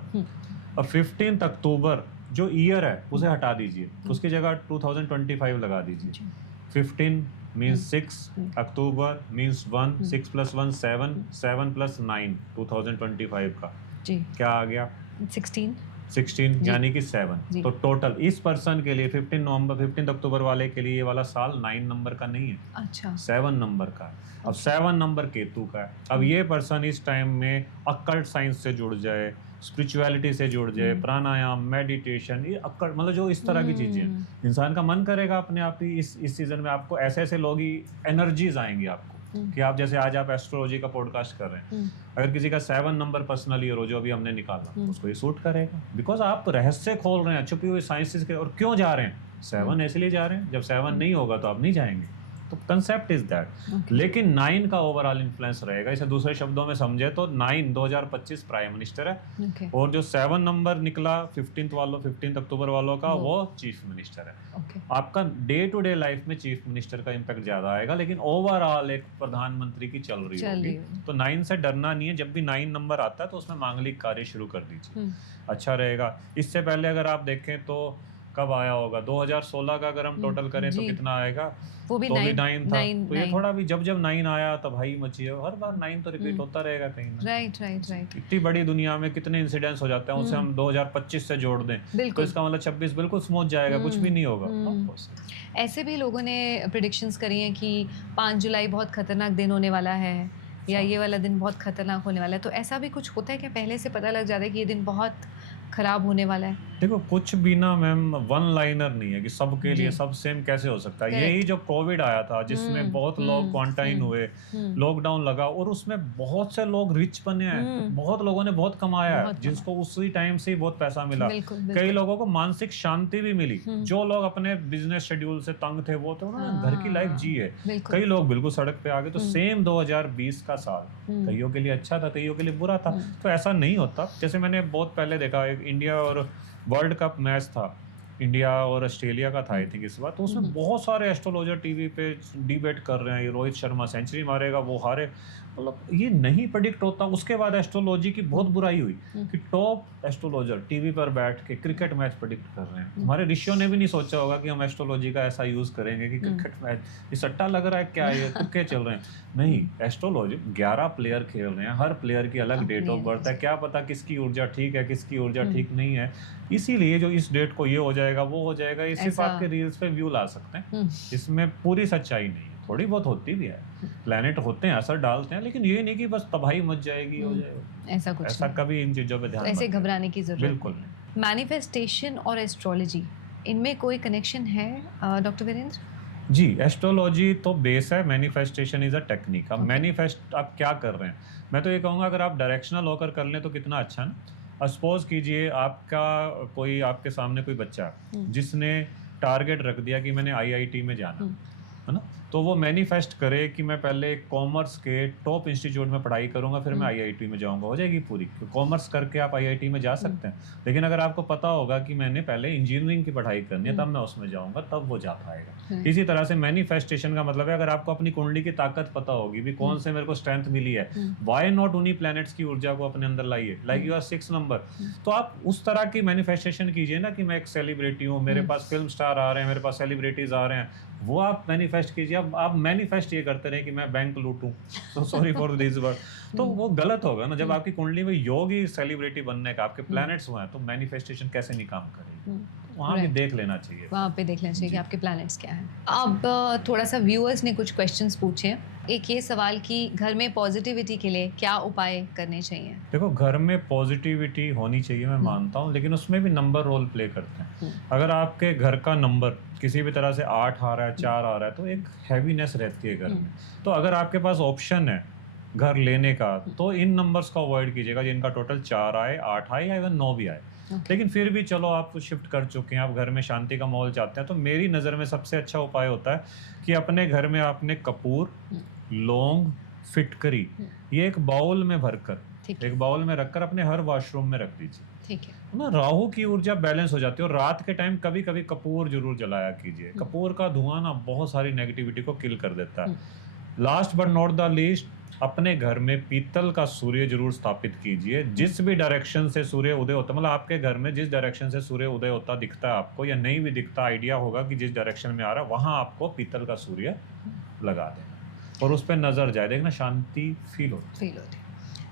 अब 15 अक्टूबर जो ईयर है उसे हटा दीजिए, उसकी जगह 2025 लगा दीजिए। 15 मीन्स 6, अक्टूबर मीन्स 1, 6 + 1 7, 7 + 9 2025 का जी, क्या आ गया? 16 यानी कि 7। जी। तो टोटल इस पर्सन के लिए 15 अक्टूबर वाले के लिए ये वाला साल 9 नंबर का नहीं है, अच्छा 7 नंबर का है। अब 7 नंबर केतु का है। अब ये पर्सन इस टाइम में अकल्ट साइंस से जुड़ जाए, स्पिरिचुअलिटी से जुड़ जाए, प्राणायाम, मेडिटेशन, ये अकल्ट मतलब जो इस तरह की चीजें हैं, इंसान का मन करेगा अपने आप ही इस सीजन में आपको ऐसे ऐसे लोग ही एनर्जीज आएंगी आपको कि आप जैसे आज आप एस्ट्रोलॉजी का पॉडकास्ट कर रहे हैं, अगर किसी का 7 नंबर पर्सनल ईयर हो जो अभी हमने निकाला उसको ये सूट करेगा, बिकॉज आप रहस्य खोल रहे हैं छुपी हुई साइंसेस के। और क्यों जा रहे हैं 7 इसलिए जा रहे हैं, जब 7 नहीं होगा तो आप नहीं जाएंगे। तो कंसेप्ट इज दैट। लेकिन 9 का ओवरऑल इन्फ्लुएंस रहेगा। इसे दूसरे शब्दों में समझे तो 9 2025 प्राइम मिनिस्टर है, ओके और जो 7 नंबर निकला 15 अक्टूबर वालों का वो चीफ मिनिस्टर है। ओके आपका डे टू डे लाइफ में चीफ मिनिस्टर का इम्पैक्ट ज्यादा आएगा, लेकिन ओवरऑल एक प्रधानमंत्री की चल रही होगी। तो 9 से डरना नहीं है। जब भी 9 नंबर आता है तो उसमें मांगलिक कार्य शुरू कर दीजिए, अच्छा रहेगा। इससे पहले अगर आप देखें तो कब आया होगा 2016 का अगर हम टोटल करें तो जी। कितना आएगा? वो भी तो 9 था। तो ये थोड़ा भी जब 9 आया तब भाई मची है। हर बार 9 तो रिपीट होता रहेगा कहीं ना। राइट इतनी बड़ी दुनिया में कितने इंसिडेंट्स हो जाते हैं, उसे हम 2025 से जोड़ दें तो बिल्कुल। इसका मतलब 26 बिल्कुल स्मूथ जाएगा, कुछ भी नहीं होगा। ऐसे भी लोगों ने प्रिडिक्शंस करी हैं कि 5 जुलाई बहुत खतरनाक दिन होने वाला है या ये वाला दिन बहुत खतरनाक होने वाला है, तो ऐसा भी कुछ होता है क्या? पहले से पता लग जाता है कि ये दिन बहुत खराब होने वाला है? देखो कुछ भी ना मैम वन लाइनर नहीं है कि सबके लिए सब सेम कैसे हो सकता है। Correct. यही जो कोविड आया था जिसमें बहुत लोग क्वारंटाइन हुए, लॉकडाउन लगा और उसमें बहुत से लोग रिच बने हैं, बहुत लोगों ने बहुत कमाया है, जिसको उसी टाइम से ही बहुत पैसा मिला। बिल्कुल, कई लोगों को मानसिक शांति भी मिली। जो लोग अपने बिजनेस शेड्यूल से तंग थे वो तो उन्होंने घर की लाइफ जी है। बिल्कुल। कई लोग बिल्कुल सड़क पे आ गए। तो सेम 2020 का साल कईयों के लिए अच्छा था, कईयों के लिए बुरा था। तो ऐसा नहीं होता। जैसे मैंने बहुत पहले देखा एक इंडिया और वर्ल्ड कप मैच था, इंडिया और ऑस्ट्रेलिया का था आई थिंक इस बार, तो उसमें बहुत सारे एस्ट्रोलॉजर टीवी पे डिबेट कर रहे हैं, ये रोहित शर्मा सेंचुरी मारेगा वो हारे, मतलब ये नहीं प्रेडिक्ट होता। उसके बाद एस्ट्रोलॉजी की बहुत बुराई हुई कि टॉप एस्ट्रोलॉजर टीवी पर बैठ के क्रिकेट मैच प्रेडिक्ट कर रहे हैं। हमारे ऋषियों ने भी नहीं सोचा होगा कि हम एस्ट्रोलॉजी का ऐसा यूज करेंगे कि क्रिकेट मैच ये सट्टा लग रहा है क्या, ये तुक्के चल रहे हैं। नहीं, एस्ट्रोलॉजी 11 प्लेयर खेल रहे हैं, हर प्लेयर की अलग डेट ऑफ बर्थ है, क्या पता किसकी ऊर्जा ठीक है किसकी ऊर्जा ठीक नहीं है। इसीलिए जो इस डेट को ये हो जाएगा वो हो जाएगा, ये सिर्फ ऐसा- आपके रील्स पे व्यू ला सकते हैं, इसमें पूरी सच्चाई नहीं है। थोड़ी बहुत होती भी है, प्लैनेट होते हैं असर डालते हैं, लेकिन ये नहीं कि बस तबाही मच जाएगी हो जाएगा, ऐसा कुछ ऐसा नहीं। कभी इन चीजों पे ध्यान तो ऐसे मत दें। घबराने की जरूरत बिल्कुल नहीं। मैनिफेस्टेशन और एस्ट्रोलॉजी, इनमें कोई कनेक्शन है डॉक्टर वीरेंद्र? जी, एस्ट्रोलॉजी तो बेस है, मैनिफेस्टेशन इज अ टेक्निक। अब मैनिफेस्ट आप क्या कर रहे हैं, मैं तो ये कहूँगा अगर आप डायरेक्शनल होकर कर लें तो कितना अच्छा ना। सपोज कीजिए आपका कोई आपके सामने कोई बच्चा जिसने टारगेट रख दिया कि मैंने आईआईटी में जाना है ना, तो वो मैनिफेस्ट करे कि मैं पहले कॉमर्स के टॉप इंस्टीट्यूट में पढ़ाई करूंगा फिर मैं आईआईटी में जाऊंगा, हो जाएगी पूरी। कॉमर्स करके आप आईआईटी में जा सकते हैं, लेकिन अगर आपको पता होगा कि मैंने पहले इंजीनियरिंग की पढ़ाई करनी है तब मैं उसमें जाऊंगा, तब वो जा पाएगा। इसी तरह से मैनिफेस्टेशन का मतलब है अगर आपको अपनी कुंडली की ताकत पता होगी भी कौन से मेरे को स्ट्रेंथ मिली है, वाई नॉट उन्हीं प्लैनेट्स की ऊर्जा को अपने अंदर लाइए, लाइक यू आर 6 नंबर। तो आप उस तरह की मैनिफेस्टेशन कीजिए ना कि मैं एक सेलिब्रिटी हूँ, मेरे पास फिल्म स्टार आ रहे हैं, मेरे पास सेलिब्रिटीज आ रहे हैं, वो आप मैनिफेस्ट कीजिए। अब आप मैनिफेस्ट ये करते रहे कि मैं बैंक लूटूं, तो सॉरी फॉर दिस वर्ड, तो वो गलत होगा ना। जब आपकी कुंडली में योग ही सेलिब्रिटी बनने का, आपके प्लैनेट्स हुए हैं, तो मैनिफेस्टेशन कैसे नहीं काम करेगी, वहाँ भी देख लेना चाहिए। वहाँ पे देख लेना चाहिए कि आपके प्लैनेट्स क्या हैं। अब थोड़ा सा व्यूअर्स ने कुछ क्वेश्चंस पूछे हैं। एक ये सवाल कि घर में पॉजिटिविटी के लिए क्या उपाय करने चाहिए? देखो घर में पॉजिटिविटी होनी चाहिए, मैं मानता हूँ, लेकिन उसमें भी नंबर रोल प्ले करते हैं। अगर आपके घर का नंबर किसी भी तरह से 8 आ रहा है, 4 आ रहा है, तो एक हैवीनेस रहती है घर में। तो अगर आपके पास ऑप्शन है घर लेने का, तो इन नंबर्स को अवॉइड कीजिएगा जिनका टोटल 4 आए, 8 आए या इवन 9 भी आए। लेकिन फिर भी चलो आप शिफ्ट कर चुके हैं, आप घर में शांति का माहौल चाहते हैं, तो मेरी नज़र में सबसे अच्छा उपाय होता है कि अपने घर में आपने कपूर, लौंग, फिटकरी ये एक बाउल में भरकर, एक बाउल में रखकर अपने हर वॉशरूम में रख दीजिए। ठीक है ना, राहु की ऊर्जा बैलेंस हो जाती है। और रात के टाइम कभी कभी कपूर जरूर जलाया कीजिए। कपूर का धुआं ना बहुत सारी नेगेटिविटी को किल कर देता है। Last but not the least, अपने घर में पीतल का सूर्य जरूर स्थापित कीजिए। जिस भी डायरेक्शन से सूर्य उदय होता है, मतलब आपके घर में जिस डायरेक्शन से सूर्य उदय होता दिखता है आपको, या नहीं भी दिखता, आइडिया होगा कि जिस डायरेक्शन में आ रहा है वहां आपको पीतल का सूर्य लगा देना और उस पर नजर जाए, देखना शांति फील होती है।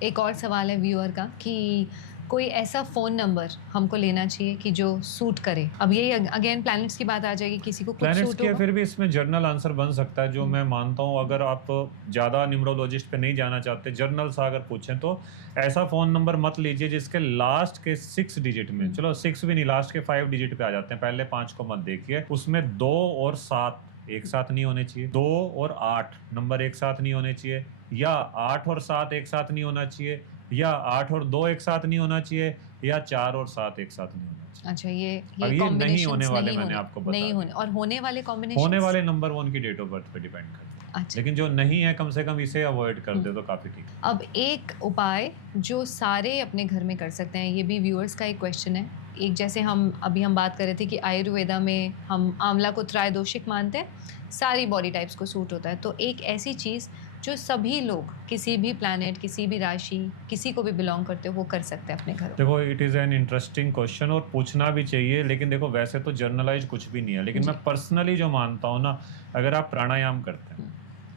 एक और सवाल है व्यूअर का कि कोई ऐसा फ़ोन नंबर हमको लेना चाहिए कि जो सूट करे। अब ये अगेन प्लैनेट्स की बात आ जाएगी, किसी को कुछ प्लैनेट्स सूट की होगा। फिर भी इसमें जर्नल आंसर बन सकता है, जो मैं मानता हूँ। अगर आप ज़्यादा न्यूमरोलॉजिस्ट पे नहीं जाना चाहते, जर्नल से अगर पूछें तो ऐसा फ़ोन नंबर मत लीजिए जिसके लास्ट के 6 डिजिट में, चलो 6 भी नहीं, लास्ट के 5 डिजिट पे आ जाते हैं, पहले 5 को मत देखिए। उसमें 2 और 7 एक साथ नहीं होने चाहिए, 2 और 8 नंबर एक साथ नहीं होने चाहिए, या 8 और 7 एक साथ नहीं होना चाहिए, या 8 और 2 एक साथ नहीं होना चाहिए, या 4 और 7 एक साथ नहीं होना चाहिए। अच्छा, ये नहीं कॉम्बिनेशंस होने वाले, नहीं मैंने होने, आपको बताया। नहीं होने, और होने वाले कॉम्बिनेशन, होने वाले नंबर वो उनकी डेट ऑफ बर्थ पे डिपेंड करते हैं। अच्छा। लेकिन जो नहीं है कम से कम इसे अवॉइड कर दे तो काफी ठीक है। अब एक उपाय जो सारे अपने घर में कर सकते हैं, ये भी व्यूअर्स का एक क्वेश्चन है। एक जैसे हम बात कर रहे थे कि आयुर्वेदा में हम आंवला को त्रायोदोषिक मानते हैं, सारी बॉडी टाइप्स को सूट होता है। तो एक ऐसी चीज़ जो सभी लोग, किसी भी प्लैनेट, किसी भी राशि, किसी को भी बिलोंग करते हो, वो कर सकते हैं अपने घरों। देखो, it is an interesting question और पूछना भी चाहिए। लेकिन देखो, वैसे तो जर्नलाइज कुछ भी नहीं है, लेकिन मैं पर्सनली जो मानता हूँ ना, अगर आप प्राणायाम करते हैं,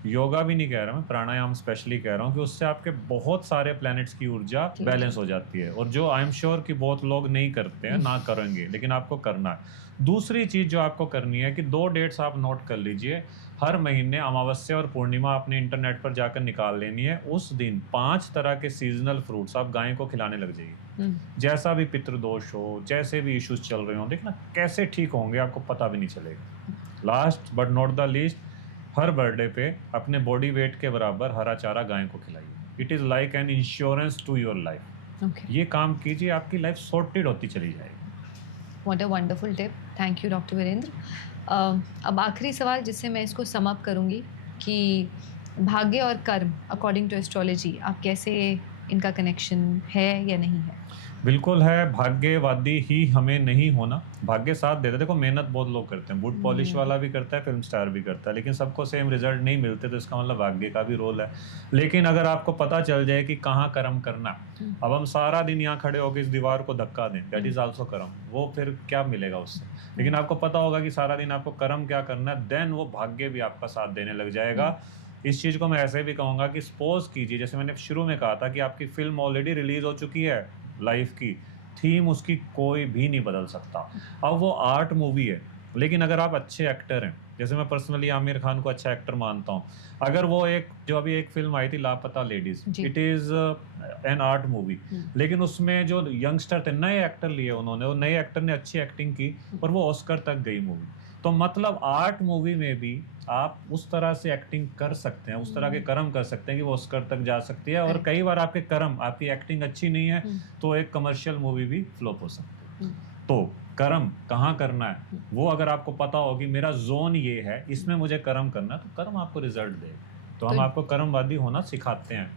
योगा भी नहीं कह रहा मैं, प्राणायाम स्पेशली कह रहा हूँ, कि उससे आपके बहुत सारे प्लैनेट्स की ऊर्जा बैलेंस हो जाती है। और जो आई एम श्योर कि बहुत लोग नहीं करते हैं, ना करेंगे, लेकिन आपको करना है। दूसरी चीज़ जो आपको करनी है कि 2 डेट्स आप नोट कर लीजिए। हर महीने अमावस्या और पूर्णिमा आपने इंटरनेट पर जाकर निकाल लेनी है। उस दिन 5 तरह के सीजनल फ्रूट्स आप गाय को खिलाने लग जाइए। जैसा भी पितृदोष हो, जैसे भी इश्यूज चल रहे हो, देखना कैसे ठीक होंगे, आपको पता भी नहीं चलेगा। Last but not the least, her birthday पे अपने बॉडी वेट के बराबर हरा चारा गाय को खिलाइए। It is like an insurance to your life. ये काम कीजिए, आपकी लाइफ सॉर्टेड होती चली जाएगी। What a wonderful tip, thank you doctor Virendra. अब आखिरी सवाल जिससे मैं इसको सम अप करूँगी कि भाग्य और कर्म अकॉर्डिंग टू एस्ट्रोलॉजी, आप कैसे, इनका कनेक्शन है या नहीं है? बिल्कुल है। भाग्यवादी ही हमें नहीं होना, भाग्य साथ देता है। देखो, मेहनत बहुत लोग करते हैं, बूट पॉलिश वाला भी करता है, फिल्म स्टार भी करता है, लेकिन सबको सेम रिजल्ट नहीं मिलते, तो इसका मतलब भाग्य का भी रोल है। लेकिन अगर आपको पता चल जाए कि कहाँ कर्म करना, अब हम सारा दिन यहाँ खड़े होकर इस दीवार को धक्का दें, दैट इज आल्सो कर्म, वो फिर क्या मिलेगा उससे। लेकिन आपको पता होगा कि सारा दिन आपको कर्म क्या करना है, देन वो भाग्य भी आपका साथ देने लग जाएगा। इस चीज़ को मैं ऐसे भी कहूँगा कि सपोज कीजिए, जैसे मैंने शुरू में कहा था कि आपकी फिल्म ऑलरेडी रिलीज हो चुकी है, लाइफ की थीम उसकी कोई भी नहीं बदल सकता। अब वो आर्ट मूवी है, लेकिन अगर आप अच्छे एक्टर हैं, जैसे मैं पर्सनली आमिर खान को अच्छा एक्टर मानता हूँ, अगर वो जो अभी एक फिल्म आई थी लापता ladies, it is an art movie, लेकिन उसमें जो यंगस्टर थे, नए एक्टर लिए उन्होंने, वो नए एक्टर ने अच्छी एक्टिंग की और वो ऑस्कर तक गई मूवी। तो मतलब आर्ट मूवी में भी आप उस तरह से एक्टिंग कर सकते हैं, उस तरह के कर्म कर सकते हैं कि वो ऑस्कर तक जा सकती है। और कई बार आपके कर्म, आपकी एक्टिंग अच्छी नहीं है तो एक कमर्शियल मूवी भी फ्लॉप हो सकती है। तो कर्म कहाँ करना है, वो अगर आपको पता हो कि मेरा जोन ये है, इसमें मुझे कर्म करना है, तो कर्म आपको रिजल्ट देगा। तो हम आपको कर्मवादी होना सिखाते हैं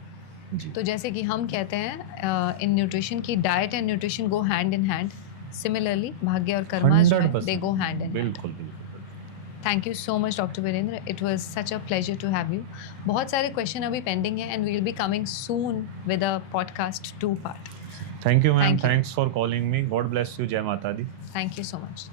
जी। तो जैसे कि हम कहते हैं इन न्यूट्रिशन की, diet and nutrition go hand in hand, similarly भाग्य और कर्मा जो है, दे गो हैंड इन हैंड। बिल्कुल बिल्कुल। Thank you so much doctor Virendra, it was such a pleasure to have you. बहुत सारे क्वेश्चन अभी पेंडिंग है and we will be coming soon with a podcast 2 part. Thank you ma'am, thanks for calling me, God bless you, जय माता दी। Thank you so much.